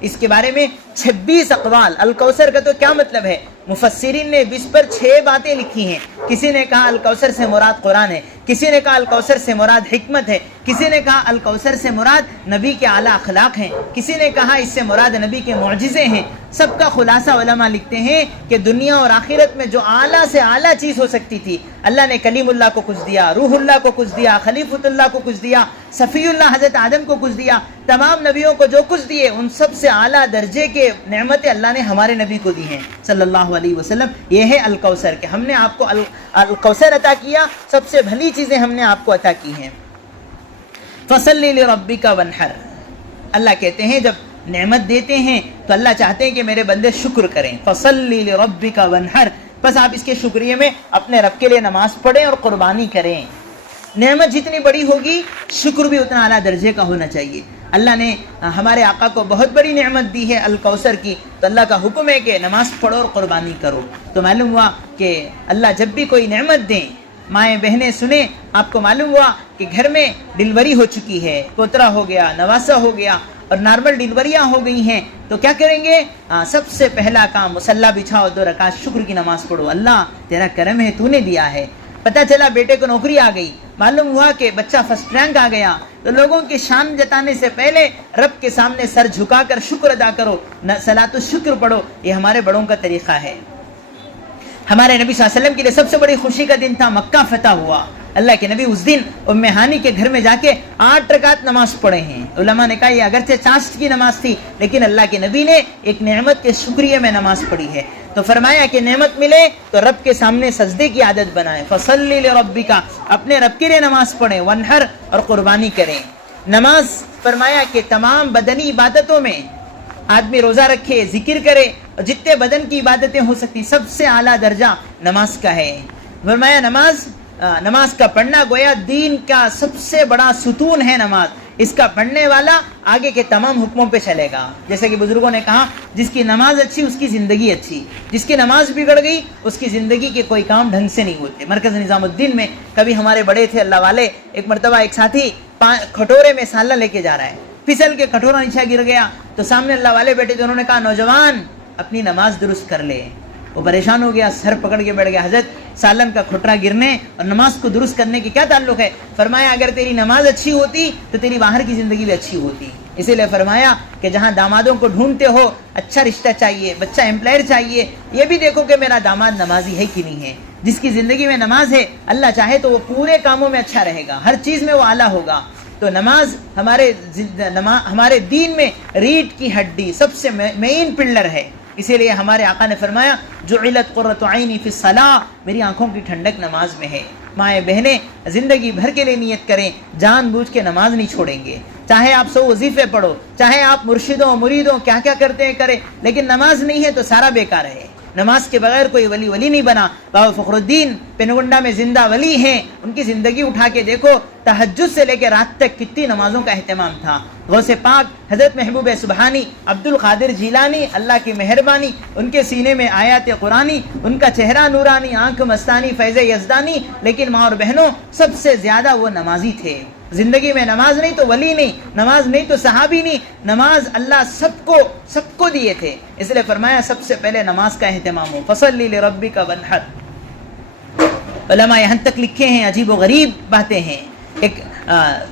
اس کے بارے میں 26 اقوال. الکوثر کا تو کیا مطلب ہے؟ مفسرین نے اس پر 6 باتیں لکھی ہیں. کسی نے کہا الکوثر سے مراد قرآن ہے، کسی نے کہا الکوثر سے مراد حکمت ہے، کسی نے کہا الکوثر سے مراد نبی کے اعلیٰ اخلاق ہیں، کسی نے کہا اس سے مراد نبی کے معجزے ہیں. سب کا خلاصہ علماء لکھتے ہیں کہ دنیا اور آخرت میں جو اعلیٰ سے اعلیٰ چیز ہو سکتی تھی، اللہ نے کلیم اللہ کو کچھ دیا، روح اللہ کو کچھ دیا، خلیفۃ اللہ کو کچھ دیا، صفی اللہ حضرت آدم کو کچھ دیا. تمام نبیوں کو جو کچھ دیے ان سب سے اعلیٰ درجے کے نعمتیں اللہ نے ہمارے نبی کو دی ہیں صلی اللہ علیہ وسلم. یہ ہے الکوثر کہ ہم نے آپ کو الکوثر عطا کیا، سب سے بھلی چیزیں ہم نے آپ کو عطا کی ہیں. فصلی لربک وانحر، اللہ کہتے ہیں جب نعمت دیتے ہیں تو اللہ چاہتے ہیں کہ میرے بندے شکر کریں. فصلی لربک وانحر، بس آپ اس کے شکریہ میں اپنے رب کے لیے نماز پڑھیں اور قربانی کریں. نعمت جتنی بڑی ہوگی شکر بھی اتنا اعلیٰ درجے کا ہونا چاہیے. اللہ نے ہمارے آقا کو بہت بڑی نعمت دی ہے الکوثر کی، تو اللہ کا حکم ہے کہ نماز پڑھو اور قربانی کرو. تو معلوم ہوا کہ اللہ جب بھی کوئی نعمت دیں، مائیں بہنیں سنیں، آپ کو معلوم ہوا کہ گھر میں ڈلیوری ہو چکی ہے، پوترا ہو گیا، نواسا ہو گیا اور نارمل ڈلیوریاں ہو گئی ہیں، تو کیا کریں گے؟ سب سے پہلا کام مصلی بچھاؤ، 2 رکعت شکر کی نماز پڑھو. اللہ تیرا کرم ہے، تو نے دیا ہے. پتہ چلا بیٹے کو نوکری آ گئی، معلوم ہوا کہ بچہ فرسٹ رینک آ گیا، تو لوگوں کی شان جتانے سے پہلے رب کے سامنے سر جھکا کر شکر ادا کرو، صلاۃ الشکر پڑھو. یہ ہمارے بڑوں کا طریقہ ہے. ہمارے نبی صلی اللہ علیہ وسلم کے لیے سب سے بڑی خوشی کا دن تھا، مکہ فتح ہوا. اللہ کے نبی اس دن ام ہانی کے گھر میں جا کے 8 رکعت نماز پڑھے ہیں. علماء نے کہا یہ اگرچہ چاشت کی نماز تھی لیکن اللہ کے نبی نے ایک نعمت کے شکریہ میں نماز پڑھی ہے. تو فرمایا کہ نعمت ملے تو رب کے سامنے سجدے کی عادت بنائیں. فصلی لربک، اپنے رب کے لیے نماز پڑھیں. وانحر، اور قربانی کریں. نماز فرمایا کہ تمام بدنی عبادتوں میں آدمی روزہ رکھے، ذکر کرے، اور جتنے بدن کی عبادتیں ہو سکتی سب سے اعلیٰ درجہ نماز کا ہے. فرمایا نماز کا پڑھنا گویا دین کا سب سے بڑا ستون ہے. نماز، اس کا پڑھنے والا آگے کے تمام حکموں پہ چلے گا. جیسے کہ بزرگوں نے کہا جس کی نماز اچھی اس کی زندگی اچھی، جس کی نماز بگڑ گئی اس کی زندگی کے کوئی کام ڈھنگ سے نہیں ہوتے. مرکز نظام الدین میں کبھی ہمارے بڑے تھے اللہ والے، ایک مرتبہ ایک ساتھی کھٹورے میں سالہ لے کے جا رہا ہے، پھسل کے کھٹورا نیچے گر گیا. تو سامنے اللہ والے بیٹے تھے، انہوں نے کہا نوجوان اپنی نماز درست کر لے. وہ پریشان ہو گیا، سر پکڑ کے بیٹھ گیا. حضرت سالن کا کھٹرا گرنے اور نماز کو درست کرنے کی کیا تعلق ہے؟ فرمایا اگر تیری نماز اچھی ہوتی تو تیری باہر کی زندگی بھی اچھی ہوتی. اسی لیے فرمایا کہ جہاں دامادوں کو ڈھونڈتے ہو، اچھا رشتہ چاہیے، بچہ امپلائر چاہیے، یہ بھی دیکھو کہ میرا داماد نمازی ہے کہ نہیں ہے. جس کی زندگی میں نماز ہے اللہ چاہے تو وہ پورے کاموں میں اچھا رہے گا، ہر چیز میں وہ اعلیٰ ہوگا. تو نماز ہمارے دین میں ریڑھ کی ہڈی، سب سے مین پلر ہے. اسی لیے ہمارے آقا نے فرمایا جعلت قرۃ عینی فی الصلاۃ، میری آنکھوں کی ٹھنڈک نماز میں ہے. مائیں بہنیں زندگی بھر کے لیے نیت کریں، جان بوجھ کے نماز نہیں چھوڑیں گے. چاہے آپ 100 وظیفے پڑھو، چاہے آپ مرشدوں مریدوں کیا کیا کرتے ہیں کریں، لیکن نماز نہیں ہے تو سارا بیکار ہے. نماز کے بغیر کوئی ولی نہیں بنا. بابا فخر الدین پینگنڈا میں زندہ ولی ہیں، ان کی زندگی اٹھا کے دیکھو، تہجد سے لے کے رات تک کتنی نمازوں کا اہتمام تھا. غوث پاک حضرت محبوب سبحانی عبد القادر جیلانی، اللہ کی مہربانی، ان کے سینے میں آیات قرآنی، ان کا چہرہ نورانی، آنکھ مستانی، فیض یزدانی. لیکن ماں اور بہنوں سب سے زیادہ وہ نمازی تھے. زندگی میں نماز نہیں تو ولی نہیں، نماز نہیں تو صحابی نہیں. نماز اللہ سب کو دیے تھے، اس لیے فرمایا سب سے پہلے نماز کا اہتمام ہو. فصلی لربک وانحر. علماء یہاں تک لکھے ہیں، عجیب و غریب باتیں ہیں.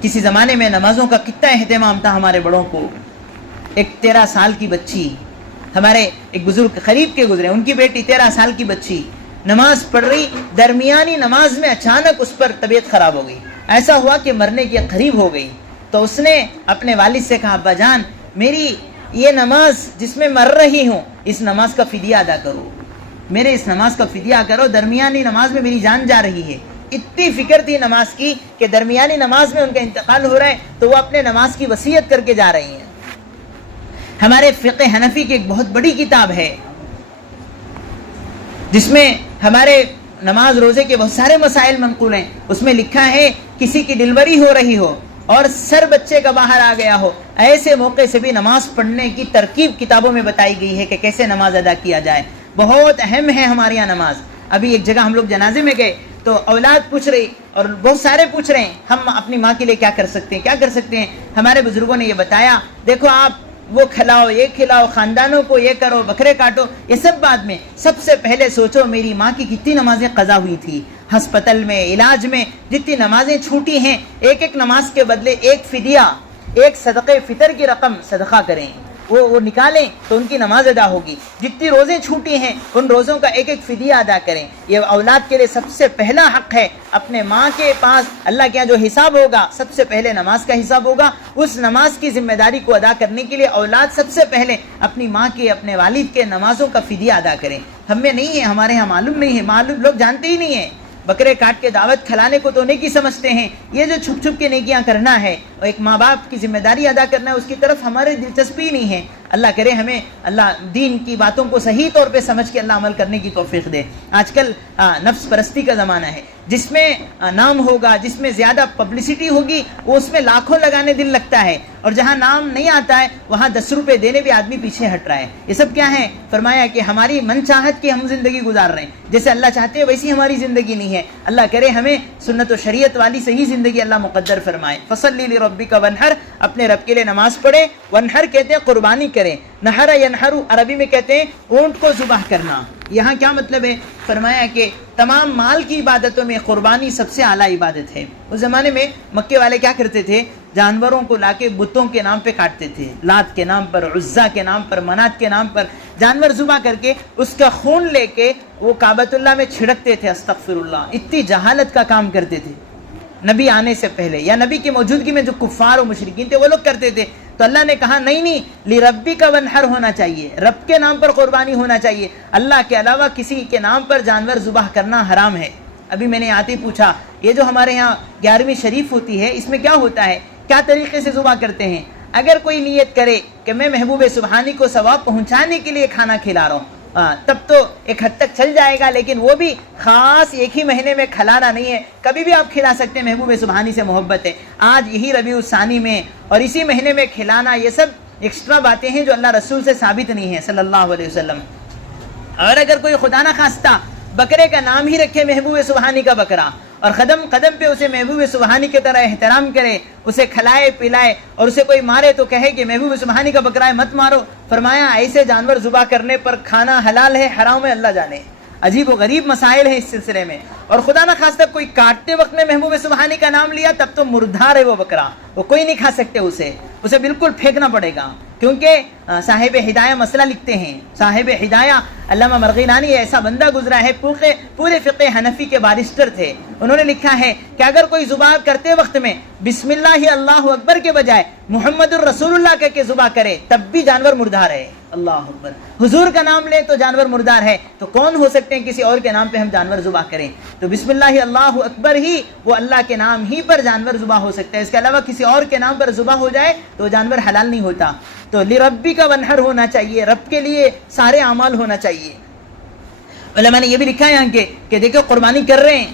کسی زمانے میں نمازوں کا کتنا اہتمام تھا ہمارے بڑوں کو. ایک 13 سال کی بچی، ہمارے ایک بزرگ قریب کے گزرے، ان کی بیٹی 13 سال کی بچی نماز پڑھ رہی، درمیانی نماز میں اچانک اس پر طبیعت خراب ہو گئی. ایسا ہوا کہ مرنے کے قریب ہو گئی. تو اس نے اپنے والد سے کہا ابا جان میری یہ نماز جس میں مر رہی ہوں اس نماز کا فدیہ ادا کرو، میرے اس نماز کا فدیہ کرو، درمیانی نماز میں میری جان جا رہی ہے. اتنی فکر تھی نماز کی کہ درمیانی نماز میں ان کا انتقال ہو رہا ہے تو وہ اپنے نماز کی وصیت کر کے جا رہی ہیں. ہمارے فقہ حنفی کی ایک بہت بڑی کتاب ہے جس میں ہمارے نماز روزے کے بہت سارے مسائل منقول ہیں، اس میں لکھا ہے کسی کی ڈلیوری ہو رہی ہو اور سر بچے کا باہر آ گیا ہو، ایسے موقع سے بھی نماز پڑھنے کی ترکیب کتابوں میں بتائی گئی ہے کہ کیسے نماز ادا کیا جائے. بہت اہم ہے ہمارے یہاں نماز. ابھی ایک جگہ ہم لوگ جنازے میں گئے تو اولاد پوچھ رہی اور بہت سارے پوچھ رہے ہیں ہم اپنی ماں کے لیے کیا کر سکتے ہیں، کیا کر سکتے ہیں. ہمارے بزرگوں نے یہ بتایا، دیکھو آپ وہ کھلاؤ، یہ کھلاؤ، خاندانوں کو یہ کرو، بکرے کاٹو، یہ سب بعد میں. سب سے پہلے سوچو میری ماں کی کتنی نمازیں قضا ہوئی تھی، ہسپتال میں، علاج میں جتنی نمازیں چھوٹی ہیں، ایک ایک نماز کے بدلے ایک فدیہ، ایک صدقہ فطر کی رقم صدقہ کریں، وہ نکالیں تو ان کی نماز ادا ہوگی. جتنی روزیں چھوٹی ہیں ان روزوں کا ایک ایک فدیہ ادا کریں. یہ اولاد کے لیے سب سے پہلا حق ہے. اپنے ماں کے پاس اللہ کے یہاں جو حساب ہوگا سب سے پہلے نماز کا حساب ہوگا. اس نماز کی ذمہ داری کو ادا کرنے کے لیے اولاد سب سے پہلے اپنی ماں کے، اپنے والد کے نمازوں کا فدیہ ادا کریں. ہم میں نہیں ہے، ہمارے ہاں معلوم نہیں ہے، معلوم لوگ جانتے ہی نہیں ہیں. بکرے کاٹ کے دعوت کھلانے کو تو نیکی سمجھتے ہیں. یہ جو چھپ چھپ کے نیکیاں کرنا ہے اور ایک ماں باپ کی ذمہ داری ادا کرنا ہے، اس کی طرف ہمارے دلچسپی نہیں ہے. اللہ کرے ہمیں اللہ دین کی باتوں کو صحیح طور پہ سمجھ کے اللہ عمل کرنے کی توفیق دے. آج کل نفس پرستی کا زمانہ ہے. جس میں نام ہوگا، جس میں زیادہ پبلسٹی ہوگی، وہ اس میں لاکھوں لگانے دل لگتا ہے، اور جہاں نام نہیں آتا ہے وہاں 10 روپے دینے بھی آدمی پیچھے ہٹ رہا ہے. یہ سب کیا ہے؟ فرمایا کہ ہماری من چاہت کی ہم زندگی گزار رہے ہیں، جیسے اللہ چاہتے ہیں ویسی ہماری زندگی نہیں ہے. اللہ کرے ہمیں سنت و شریعت والی صحیح زندگی اللہ مقدر فرمائے. فصلی لربک ونحر، اپنے رب کے لیے نماز پڑھے. ونحر کہتے ہیں قربانی کریں. نحر ینحر عربی میں کہتے ہیں اونٹ کو ذبح کرنا. یہاں کیا مطلب ہے؟ فرمایا کہ تمام مال کی عبادتوں میں قربانی سب سے اعلیٰ عبادت ہے. اس زمانے میں مکے والے کیا کرتے تھے؟ جانوروں کو لا کے بتوں کے نام پہ کاٹتے تھے. لات کے نام پر، عزا کے نام پر، منات کے نام پر جانور ذبح کر کے اس کا خون لے کے وہ کعبۃ اللہ میں چھڑکتے تھے. استغفر اللہ، اتنی جہالت کا کام کرتے تھے. نبی آنے سے پہلے یا نبی کی موجودگی میں جو کفار و مشرکین تھے وہ لوگ کرتے تھے. تو اللہ نے کہا نہیں، لربک ونحر ہونا چاہیے، رب کے نام پر قربانی ہونا چاہیے. اللہ کے علاوہ کسی کے نام پر جانور ذبح کرنا حرام ہے. ابھی میں نے آتے پوچھا، یہ جو ہمارے ہاں 11ویں شریف ہوتی ہے اس میں کیا ہوتا ہے، کیا طریقے سے ذبح کرتے ہیں؟ اگر کوئی نیت کرے کہ میں محبوب سبحانی کو ثواب پہنچانے کے لیے کھانا کھلا رہا ہوں، تب تو ایک حد تک چل جائے گا، لیکن وہ بھی خاص ایک ہی مہینے میں کھلانا نہیں ہے. کبھی بھی آپ کھلا سکتے ہیں، محبوب سبحانی سے محبت ہے. آج یہی ربیع الثانی میں اور اسی مہینے میں کھلانا، یہ سب ایکسٹرا باتیں ہیں جو اللہ رسول سے ثابت نہیں ہیں صلی اللہ علیہ وسلم. اور اگر کوئی خدا نہ خواستہ بکرے کا نام ہی رکھے محبوب سبحانی کا بکرا، اور قدم قدم پہ اسے محبوب سبحانی کی طرح احترام کرے، اسے کھلائے پلائے، اور اسے کوئی مارے تو کہے کہ محبوب سبحانی کا بکرا ہے مت مارو. فرمایا ایسے جانور ذبح کرنے پر کھانا حلال ہے حرام ہے اللہ جانے. عجیب و غریب مسائل ہیں اس سلسلے میں. اور خدا نہ خواستہ کوئی کاٹتے وقت میں محبوب سبحانی کا نام لیا تب تو مردار ہے وہ بکرا، وہ کوئی نہیں کھا سکتے، اسے بالکل پھینکنا پڑے گا. کیونکہ صاحب ہدایہ مسئلہ لکھتے ہیں. صاحب ہدایہ علامہ مرغینانی ایسا بندہ گزرا ہے، پورے فقہ حنفی کے بارسٹر تھے. انہوں نے لکھا ہے کہ اگر کوئی ذبح کرتے وقت میں بسم اللہ اللہ اکبر کے بجائے محمد الرسول اللہ کہہ کے ذبح کرے تب بھی جانور مردار ہے. اللہ اکبر، حضور کا نام لے تو جانور مردار ہے، تو کون ہو سکتے ہیں کسی اور کے نام پہ ہم جانور ذبح کریں؟ تو بسم اللہ اللہ اکبر ہی، وہ اللہ کے نام ہی پر جانور ذبح ہو سکتا ہے. اس کے علاوہ کسی اور کے نام پر ذبح ہو جائے تو جانور حلال نہیں ہوتا. تو لربک ونحر ہونا چاہیے، رب کے لیے سارے اعمال ہونا چاہیے. علماء نے یہ بھی لکھا ہے یہاں کہ دیکھو قربانی کر رہے ہیں.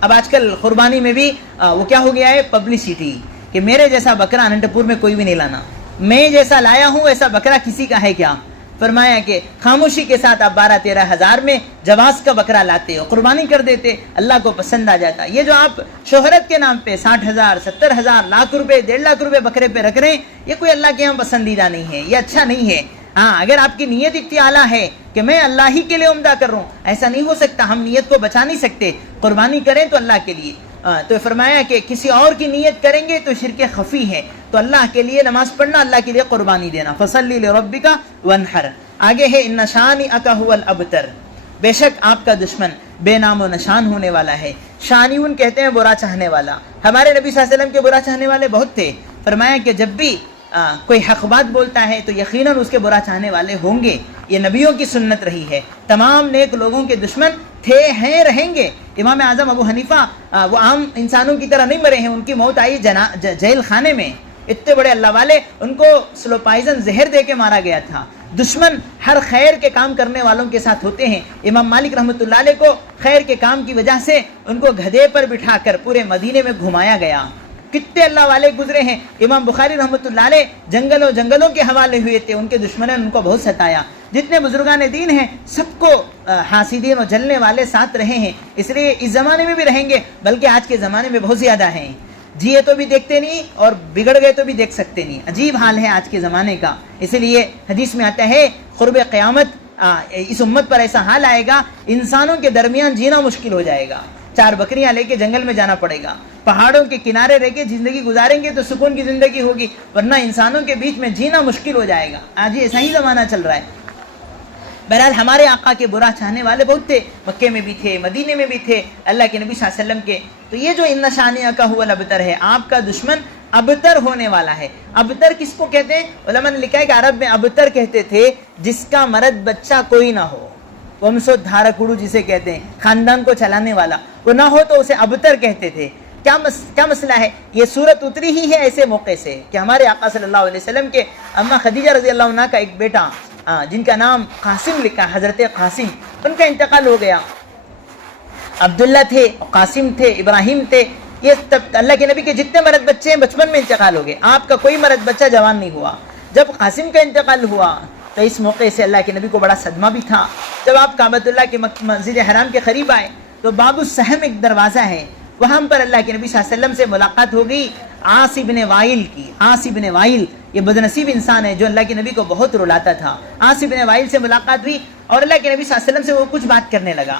اب آج کل قربانی میں بھی وہ کیا ہو گیا ہے، پبلسٹی، کہ میرے جیسا بکرا اننت پور میں کوئی بھی نہیں لانا، میں جیسا لایا ہوں ایسا بکرا کسی کا ہے کیا. فرمایا کہ خاموشی کے ساتھ آپ 12-13 ہزار میں جواز کا بکرا لاتے ہو، قربانی کر دیتے، اللہ کو پسند آ جاتا. یہ جو آپ شہرت کے نام پہ 60,000 70,000 لاکھ روپے 1.5 لاکھ روپے بکرے پہ رکھ رہے ہیں، یہ کوئی اللہ کے یہاں پسندیدہ نہیں ہے، یہ اچھا نہیں ہے. ہاں اگر آپ کی نیت اتنی اعلیٰ ہے کہ میں اللہ ہی کے لیے عمدہ کر رہا ہوں، ایسا نہیں ہو سکتا، ہم نیت کو بچا نہیں سکتے. قربانی کریں تو اللہ کے لیے. تو فرمایا کہ کسی اور کی نیت کریں گے تو شرک خفی ہے. تو اللہ کے لیے نماز پڑھنا، اللہ کے لیے قربانی دینا. فصلی لربک ونحر. آگے ہے ان شانئک ھو الابتر، بے شک آپ کا دشمن بے نام و نشان ہونے والا ہے. شانیون کہتے ہیں برا چاہنے والا. ہمارے نبی صلی اللہ علیہ وسلم کے برا چاہنے والے بہت تھے. فرمایا کہ جب بھی کوئی حق بات بولتا ہے تو یقیناً اس کے برا چاہنے والے ہوں گے. یہ نبیوں کی سنت رہی ہے. تمام نیک لوگوں کے دشمن تھے، ہیں، رہیں گے. امام اعظم ابو حنیفہ وہ عام انسانوں کی طرح نہیں مرے ہیں، ان کی موت آئی جیل خانے میں. اتنے بڑے اللہ والے، ان کو سلو پائزن زہر دے کے مارا گیا تھا. دشمن ہر خیر کے کام کرنے والوں کے ساتھ ہوتے ہیں۔ امام مالک رحمۃ اللہ علیہ کو خیر کے کام کی وجہ سے ان کو گدھے پر بٹھا کر پورے مدینے میں گھمایا گیا۔ کتنے اللہ والے گزرے ہیں۔ امام بخاری رحمۃ اللہ علیہ جنگلوں کے حوالے ہوئے تھے، ان کے دشمنوں نے ان کو بہت ستایا۔ جتنے بزرگان دین ہیں سب کو حاسدین اور جلنے والے ساتھ رہے ہیں، اس لیے اس زمانے میں بھی رہیں گے، بلکہ آج کے زمانے میں بہت زیادہ ہیں۔ جیے تو بھی دیکھتے نہیں اور بگڑ گئے تو بھی دیکھ سکتے نہیں، عجیب حال ہے آج کے زمانے کا۔ اسی لیے حدیث میں آتا ہے قرب قیامت اس امت پر ایسا حال آئے گا، انسانوں کے درمیان جینا مشکل ہو جائے گا، 4 بکریاں لے کے جنگل میں جانا پڑے گا، پہاڑوں کے کنارے رہ کے زندگی گزاریں گے تو سکون کی زندگی ہوگی، ورنہ انسانوں کے بیچ میں جینا مشکل ہو جائے گا۔ آج ایسا ہی زمانہ چل رہا ہے۔ بہرحال ہمارے آقا کے برا چاہنے والے بہت تھے، مکے میں بھی تھے، مدینے میں بھی تھے، اللہ کے نبی صلی اللہ علیہ وسلم کے۔ تو یہ جو ان شانیہ کا ہوا الابتر ہے، آپ کا دشمن ابتر ہونے والا ہے۔ ابتر کس کو کہتے ہیں؟ علماء نے لکھا ہے کہ عرب میں ابتر کہتے تھے جس کا مرد بچہ کوئی نہ ہو، ومسو دھارکڑو جسے کہتے ہیں، خاندان کو چلانے والا، وہ نہ ہو تو اسے ابتر کہتے تھے۔ کیا مسئلہ ہے؟ یہ صورت اتری ہی ہے ایسے موقع سے کہ ہمارے آقا صلی اللہ علیہ وسلم کے اماں خدیجہ رضی اللہ عنہا کا ایک بیٹا جن کا نام قاسم لکھا، حضرت قاسم، ان کا انتقال ہو گیا۔ عبداللہ تھے، قاسم تھے، ابراہیم تھے، یہ اللہ کے نبی کے جتنے مرد بچے ہیں بچپن میں انتقال ہو گئے، آپ کا کوئی مرد بچہ جوان نہیں ہوا۔ جب قاسم کا انتقال ہوا تو اس موقع سے اللہ کے نبی کو بڑا صدمہ بھی تھا۔ جب آپ کعبۃ اللہ کے مسجد حرام کے قریب آئے تو باب السہم ایک دروازہ ہے، وہاں پر اللہ کے نبی صلی اللہ علیہ وسلم سے ملاقات ہو گئی عاص بن وائل کی۔ عاص بن وائل یہ بدنصیب انسان ہے جو اللہ کے نبی کو بہت رلاتا تھا۔ عاص بن وائل سے ملاقات ہوئی اور اللہ کے نبی صلی اللہ علیہ وسلم سے وہ کچھ بات کرنے لگا۔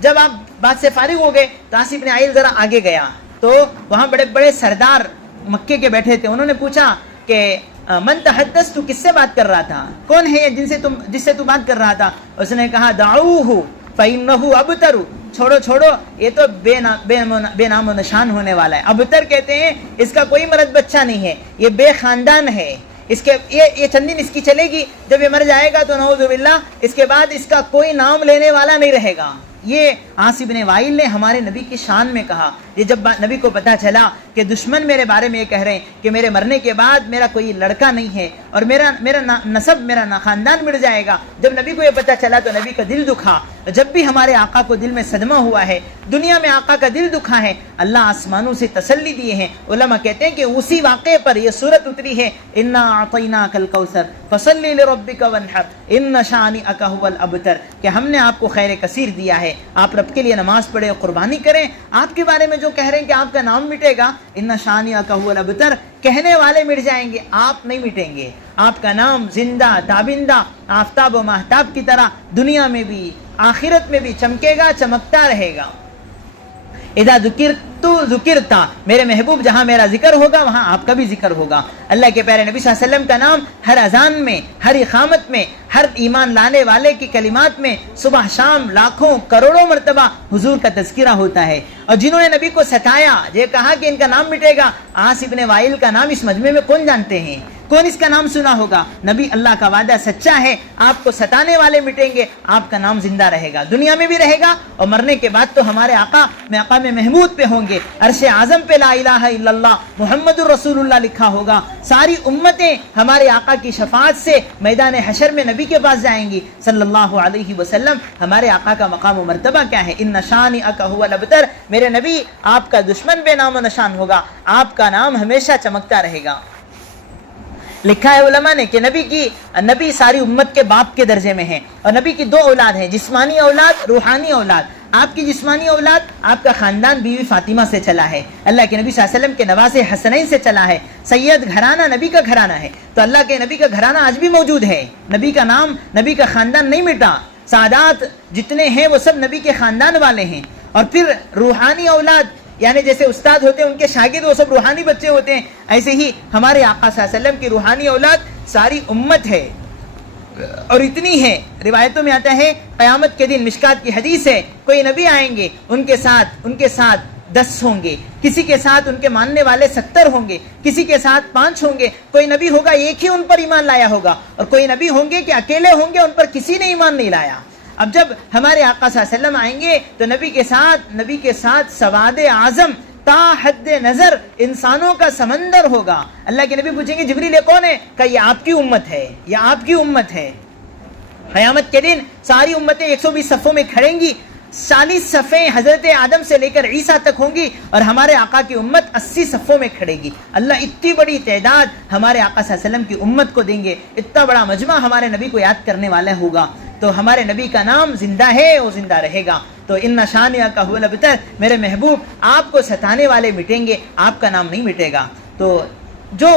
جب آپ بات سے فارغ ہو گئے تو عاص بن وائل ذرا آگے گیا تو وہاں بڑے بڑے سردار مکے کے بیٹھے تھے، انہوں نے پوچھا کہ من تحدث، تو کس سے بات کر رہا تھا؟ کون ہے جس سے تو بات کر رہا تھا؟ اس نے کہا دعوہ فإنہ ابتر، چھوڑو، یہ تو بے نام و نشان ہونے والا ہے۔ ابتر کہتے ہیں اس کا کوئی مرد بچہ نہیں ہے، یہ بے خاندان ہے، یہ چند دن اس کی چلے گی، جب یہ مر جائے گا تو نعوذ باللہ اس کے بعد اس کا کوئی نام لینے والا نہیں رہے گا۔ یہ عاص بن وائل نے ہمارے نبی کی شان میں کہا۔ یہ جب نبی کو پتا چلا کہ دشمن میرے بارے میں یہ کہہ رہے ہیں کہ میرے مرنے کے بعد میرا کوئی لڑکا نہیں ہے اور میرا نسب، میرا خاندان مٹ جائے گا، جب نبی کو یہ پتا چلا تو نبی کا دل دکھا۔ جب بھی ہمارے آقا کو دل میں صدمہ ہوا ہے، دنیا میں آقا کا دل دکھا ہے، اللہ آسمانوں سے تسلی دیے ہیں۔ علماء کہتے ہیں کہ اسی واقعے پر یہ سورت اتری ہے، انا اعطیناک الکوثر فصلی لربک وانحر ان شانئک ھو الابتر، کہ ہم نے آپ کو خیر کثیر دیا ہے، آپ رب کے لیے نماز پڑھیں، قربانی کریں۔ آپ کے بارے میں جو کہہ رہے ہیں کہ آپ کا نام مٹے گا، ان شانئک ھو الابتر، کہنے والے مٹ جائیں گے، آپ نہیں مٹیں گے۔ آپ کا نام زندہ تابندہ آفتاب و ماہتاب کی طرح دنیا میں بھی آخرت میں بھی چمکے گا، چمکتا رہے گا۔ اذا ذکرت ذکرتا، میرے محبوب جہاں میرا ذکر ہوگا وہاں آپ کا بھی ذکر ہوگا۔ اللہ کے پیارے نبی صلی اللہ علیہ وسلم کا نام ہر اذان میں، ہر اقامت میں، ہر ایمان لانے والے کی کلمات میں صبح شام لاکھوں کروڑوں مرتبہ حضور کا تذکرہ ہوتا ہے۔ اور جنہوں نے نبی کو ستایا، یہ کہا کہ ان کا نام مٹے گا، عاص بن وائل کا نام اس مجمع میں کون جانتے ہیں؟ کون اس کا نام سنا ہوگا؟ نبی اللہ کا وعدہ سچا ہے، آپ کو ستانے والے مٹیں گے، آپ کا نام زندہ رہے گا، دنیا میں بھی رہے گا اور مرنے کے بعد تو ہمارے آقا مقام محمود پہ ہوں گے، عرش اعظم پہ لا الہ الا اللہ محمد الرسول اللہ لکھا ہوگا۔ ساری امتیں ہمارے آقا کی شفاعت سے میدان حشر میں نبی کے پاس جائیں گی صلی اللہ علیہ وسلم۔ ہمارے آقا کا مقام و مرتبہ کیا ہے؟ ان شانئک ھو الابتر، میرے نبی آپ کا دشمن بے نام و نشان ہوگا، آپ کا نام ہمیشہ چمکتا رہے گا۔ لکھا ہے علماء نے کہ نبی ساری امت کے باپ کے درجے میں ہیں، اور نبی کی 2 اولاد ہیں، جسمانی اولاد، روحانی اولاد۔ آپ کی جسمانی اولاد، آپ کا خاندان بیوی فاطمہ سے چلا ہے، اللہ کے نبی صلی اللہ علیہ وسلم کے نواسے حسنین سے چلا ہے، سید گھرانہ نبی کا گھرانہ ہے، تو اللہ کے نبی کا گھرانہ آج بھی موجود ہے، نبی کا نام، نبی کا خاندان نہیں مٹا، سادات جتنے ہیں وہ سب نبی کے خاندان والے ہیں۔ اور پھر روحانی اولاد، یعنی جیسے استاد ہوتے ہیں ان کے شاگرد وہ سب روحانی بچے ہوتے ہیں، ایسے ہی ہمارے آقا صلی اللہ علیہ وسلم کی روحانی اولاد ساری امت ہے، اور اتنی ہے، روایتوں میں آتا ہے قیامت کے دن مشکات کی حدیث ہے، کوئی نبی آئیں گے، ان کے ساتھ 10 ہوں گے، کسی کے ساتھ ان کے ماننے والے 70 ہوں گے، کسی کے ساتھ 5 ہوں گے، کوئی نبی ہوگا ایک ہی ان پر ایمان لایا ہوگا، اور کوئی نبی ہوں گے کہ اکیلے ہوں گے، ان پر کسی نے ایمان نہیں لایا۔ اب جب ہمارے آقا صلی اللہ علیہ وسلم آئیں گے تو نبی کے ساتھ سواد اعظم تا حد نظر انسانوں کا سمندر ہوگا۔ اللہ کے نبی پوچھیں گے جبریل یہ کون ہے؟ کہ یہ آپ کی امت ہے، یہ آپ کی امت ہے۔ قیامت کے دن ساری امتیں 120 صفوں میں کھڑیں گی، 40 صفیں حضرت آدم سے لے کر عیسیٰ تک ہوں گی، اور ہمارے آقا کی امت 80 صفوں میں کھڑے گی۔ اللہ اتنی بڑی تعداد ہمارے آقا صلی اللہ علیہ وسلم کی امت کو دیں گے، اتنا بڑا مجمع ہمارے نبی کو یاد کرنے والا ہوگا، تو ہمارے نبی کا نام زندہ ہے، وہ زندہ رہے گا۔ تو ان شانئک هو الابتر، میرے محبوب آپ کو ستانے والے مٹیں گے، آپ کا نام نہیں مٹے گا۔ تو جو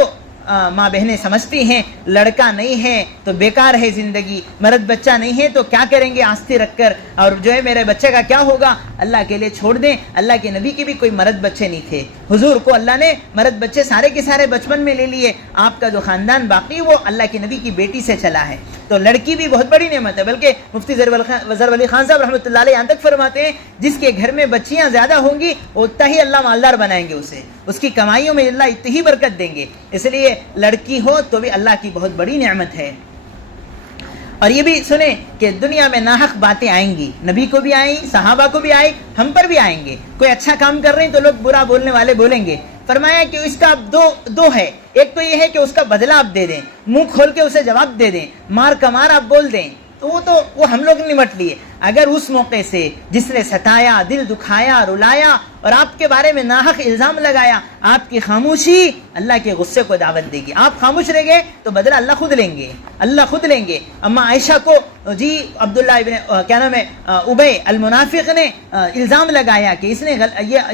ماں بہنیں سمجھتی ہیں لڑکا نہیں ہے تو بیکار ہے زندگی، مرد بچہ نہیں ہے تو کیا کریں گے آستی رکھ کر، اور جو ہے میرے بچے کا کیا ہوگا، اللہ کے لیے چھوڑ دیں۔ اللہ کے نبی کی بھی کوئی مرد بچے نہیں تھے، حضور کو اللہ نے مرد بچے سارے کے سارے بچپن میں لے لیے، آپ کا جو خاندان باقی وہ اللہ کے نبی کی بیٹی سے چلا ہے۔ تو لڑکی بھی بہت بڑی نعمت ہے، بلکہ مفتی ظفر علی خان صاحب رحمۃ اللہ علیہ یہاں تک فرماتے ہیں جس کے گھر میں بچیاں زیادہ ہوں گی اتنا ہی اللہ مالدار بنائیں گے اسے، اس کی کمائیوں میں اللہ اتنی ہی برکت دیں گے۔ اس لیے لڑکی ہو تو بھی اللہ کی بہت بڑی نعمت ہے۔ اور یہ بھی سنیں کہ دنیا میں ناحق باتیں آئیں گی، نبی کو بھی آئیں، صحابہ کو بھی آئی، ہم پر بھی آئیں گے۔ کوئی اچھا کام کر رہے ہیں تو لوگ برا بولنے والے بولیں گے، فرمایا کہ اس کا دو ہے، ایک تو یہ ہے کہ اس کا بدلہ آپ دے دیں، منہ کھول کے اسے جواب دے دیں، مار کا مار آپ بول دیں، تو وہ ہم لوگ نمٹ لیے۔ اگر اس موقع سے جس نے ستایا، دل دکھایا، رلایا اور آپ کے بارے میں ناحق الزام لگایا، آپ کی خاموشی اللہ کے غصے کو دعوت دے گی۔ آپ خاموش رہ گئے تو بدلہ اللہ خود لیں گے، اللہ خود لیں گے۔ اما عائشہ کو جی عبداللہ ابن کیا نام ہے ابی المنافق نے الزام لگایا کہ اس نے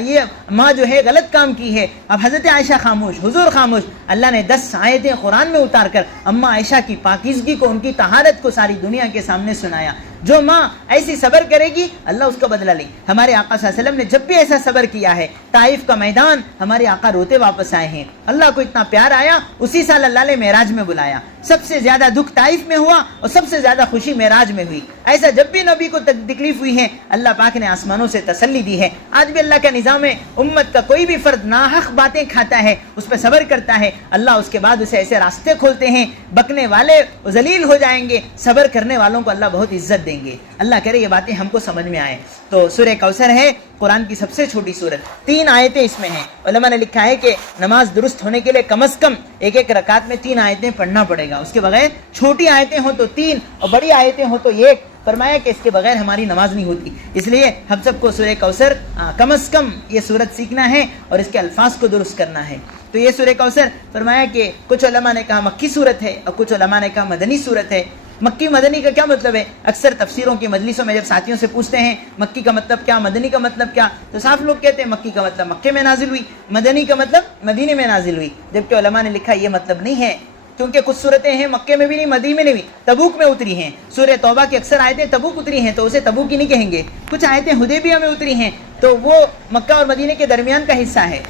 یہ ماں جو ہے غلط کام کی ہے، اب حضرت عائشہ خاموش، حضور خاموش۔ اللہ نے 10 آیتیں قرآن میں اتار کر اما عائشہ کی پاکیزگی کو، ان کی طہارت کو ساری دنیا کے سامنے سنایا۔ جو ماں ایسی صبر کرے گی اللہ اس کا بدلہ لے۔ ہمارے آقا صلی اللہ علیہ وسلم نے جب بھی ایسا صبر کیا ہے، طائف کا میدان ہمارے آقا روتے واپس آئے ہیں، اللہ کو اتنا پیار آیا، اسی سال اللہ نے معراج میں بلایا۔ سب سے زیادہ دکھ طائف میں ہوا اور سب سے زیادہ خوشی معراج میں ہوئی۔ ایسا جب بھی نبی کو تکلیف ہوئی ہے اللہ پاک نے آسمانوں سے تسلی دی ہے۔ آج بھی اللہ کا نظام ہے، امت کا کوئی بھی فرد ناحق باتیں کھاتا ہے، اس پہ صبر کرتا ہے، اللہ اس کے بعد اسے ایسے راستے کھولتے ہیں، بکنے والے ذلیل ہو جائیں گے، صبر کرنے والوں کو اللہ بہت عزت دیں گے۔ اللہ کرے یہ باتیں ہم کو سمجھ میں آئے۔ تو سورہ کوثر ہے قرآن کی سب سے چھوٹی سورت، 3 آیتیں اس میں ہیں۔ علماء نے لکھا ہے کہ نماز درست ہونے کے لیے کم از کم ایک رکعت میں 3 آیتیں پڑھنا پڑے گا، اس کے بغیر چھوٹی آیتیں ہوں تو 3 اور بڑی آیتیں ہوں تو 1، فرمایا کہ اس کے بغیر ہماری نماز نہیں ہوتی۔ اس لیے ہم سب کو سورہ کوثر کم از کم یہ سورت سیکھنا ہے اور اس کے الفاظ کو درست کرنا ہے۔ تو یہ سورہ کوثر فرمایا کہ کچھ علماء نے کہا مکی سورت ہے اور کچھ علماء نے کہا مدنی سورت ہے۔ مکی مدنی کا کیا مطلب ہے؟ اکثر تفسیروں کی مجلسوں میں جب ساتھیوں سے پوچھتے ہیں مکی کا مطلب کیا، مدنی کا مطلب کیا، تو صاف لوگ کہتے ہیں مکی کا مطلب مکے میں نازل ہوئی، مدنی کا مطلب مدینے میں نازل ہوئی، جبکہ علماء نے لکھا یہ مطلب نہیں ہے، کیونکہ کچھ صورتیں ہیں مکے میں بھی نہیں، مدینے میں نہیں، تبوک میں اتری ہیں۔ سورہ توبہ کی اکثر آیتیں تبوک اتری ہیں تو اسے تبوک ہی نہیں کہیں گے۔ کچھ آیتیں حدیبیہ میں اتری ہیں تو وہ مکہ اور مدینے کے درمیان کا حصہ ہے۔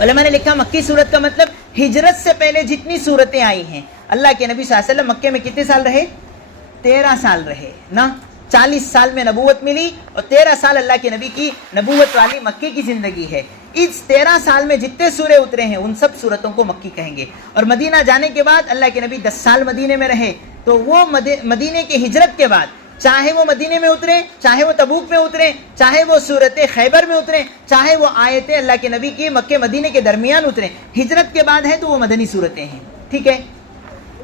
علماء نے لکھا مکی صورت کا مطلب ہجرت سے پہلے جتنی صورتیں آئی ہیں۔ اللہ کے نبی صلی اللہ علیہ وسلم مکے میں کتنے سال رہے؟ 13 سال رہے نا، 40 سال میں نبوت ملی اور 13 سال اللہ کے نبی کی نبوت والی مکی کی زندگی ہے۔ اس 13 سال میں جتنے سورے اترے ہیں ان سب سورتوں کو مکی کہیں گے۔ اور مدینہ جانے کے بعد اللہ کے نبی 10 سال مدینے میں رہے، تو وہ مدینے کی ہجرت کے بعد چاہے وہ مدینے میں اترے، چاہے وہ تبوک میں اترے، چاہے وہ سورت خیبر میں اترے، چاہے وہ آیتیں اللہ کے نبی کی مکے مدینے کے درمیان اترے، ہجرت کے بعد ہے تو وہ مدنی صورتیں ہیں۔ ٹھیک ہے،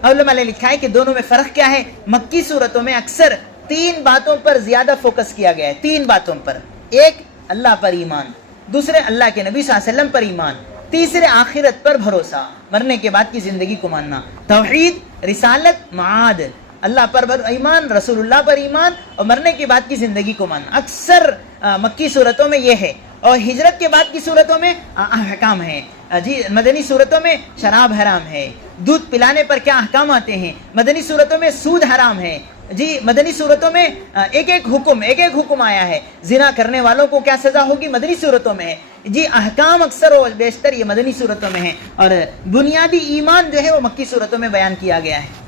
علماء نے لکھا ہے کہ دونوں میں فرق کیا ہے۔ مکی صورتوں میں اکثر 3 باتوں پر زیادہ فوکس کیا گیا ہے، 3 باتوں پر۔ ایک اللہ پر ایمان، دوسرے اللہ کے نبی صلی اللہ علیہ وسلم پر ایمان، تیسرے آخرت پر بھروسہ، مرنے کے بعد کی زندگی کو ماننا، توحید، رسالت، معاد، اللہ پر ایمان، رسول اللہ پر ایمان اور مرنے کے بعد کی زندگی کو ماننا۔ اکثر مکی صورتوں میں یہ ہے، اور ہجرت کے بعد کی صورتوں میں احکام ہیں۔ جی مدنی صورتوں میں شراب حرام ہے، دودھ پلانے پر کیا احکام آتے ہیں، مدنی صورتوں میں سود حرام ہے۔ جی مدنی صورتوں میں ایک ایک حکم آیا ہے، زنا کرنے والوں کو کیا سزا ہوگی مدنی صورتوں میں ہے۔ جی احکام اکثر و بیشتر یہ مدنی صورتوں میں ہیں، اور بنیادی ایمان جو ہے وہ مکی صورتوں میں بیان کیا گیا ہے۔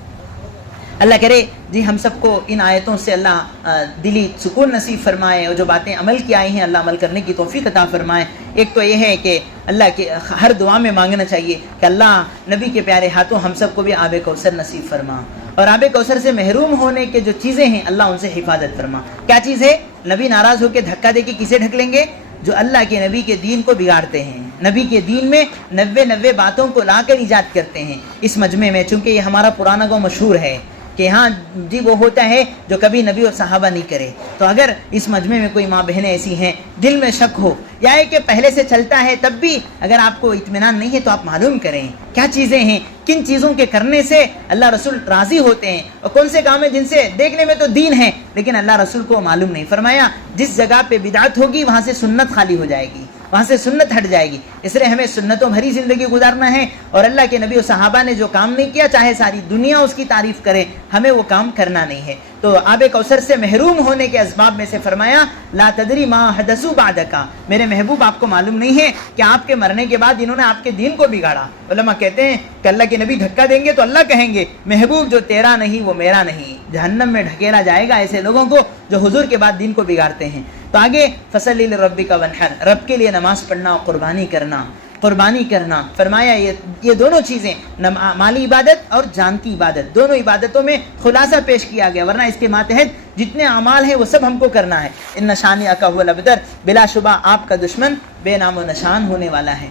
اللہ کرے جی ہم سب کو ان آیتوں سے اللہ دلی سکون نصیب فرمائے، اور جو باتیں عمل کی آئی ہیں اللہ عمل کرنے کی توفیق عطا فرمائے۔ ایک تو یہ ہے کہ اللہ کے ہر دعا میں مانگنا چاہیے کہ اللہ نبی کے پیارے ہاتھوں ہم سب کو بھی آب کوثر نصیب فرما، اور آب کوثر سے محروم ہونے کے جو چیزیں ہیں اللہ ان سے حفاظت فرما۔ کیا چیز ہے؟ نبی ناراض ہو کے دھکا دے کے کسے ڈھک لیں گے؟ جو اللہ کے نبی کے دین کو بگاڑتے ہیں، نبی کے دین میں 90 باتوں کو لا کر ایجاد کرتے ہیں۔ اس مجمع میں چونکہ یہ ہمارا پرانا گاؤں مشہور ہے، کہ ہاں جی وہ ہوتا ہے جو کبھی نبی اور صحابہ نہیں کرے. تو اگر اس مجمع میں کوئی ماں بہنیں ایسی ہیں دل میں شک ہو یا ہے کہ پہلے سے چلتا ہے تب بھی اگر آپ کو اطمینان نہیں ہے تو آپ معلوم کریں کیا چیزیں ہیں, کن چیزوں کے کرنے سے اللہ رسول راضی ہوتے ہیں, اور کون سے کام ہیں جن سے دیکھنے میں تو دین ہے لیکن اللہ رسول کو معلوم نہیں. فرمایا جس جگہ پہ بدعت ہوگی وہاں سے سنت خالی ہو جائے گی, وہاں سے سنت ہٹ جائے گی. اس لیے ہمیں سنتوں بھری زندگی گزارنا ہے, اور اللہ کے نبی و صحابہ نے جو کام نہیں کیا چاہے ساری دنیا اس کی تعریف کرے, ہمیں وہ کام کرنا نہیں ہے. تو آب کوثر سے محروم ہونے کے اسباب میں سے فرمایا لا تدری ما حدثوا بعدک, میرے محبوب آپ کو معلوم نہیں ہے کہ آپ کے مرنے کے بعد انہوں نے آپ کے دین کو بگاڑا. علماء کہتے ہیں کہ اللہ کے نبی دھکا دیں گے تو اللہ کہیں گے محبوب جو تیرا نہیں وہ میرا نہیں, جہنم میں ڈھکیلا جائے گا ایسے لوگوں کو جو حضور کے بعد دین کو بگاڑتے ہیں. تو آگے فصلی لربک وانحر, رب کے لیے نماز پڑھنا اور قربانی کرنا. فرمایا یہ دونوں چیزیں مالی عبادت اور جان کی عبادت, دونوں عبادتوں میں خلاصہ پیش کیا گیا, ورنہ اس کے ماتحت جتنے اعمال ہیں وہ سب ہم کو کرنا ہے. ان شانئک هو الابتر, بلا شبہ آپ کا دشمن بے نام و نشان ہونے والا ہے.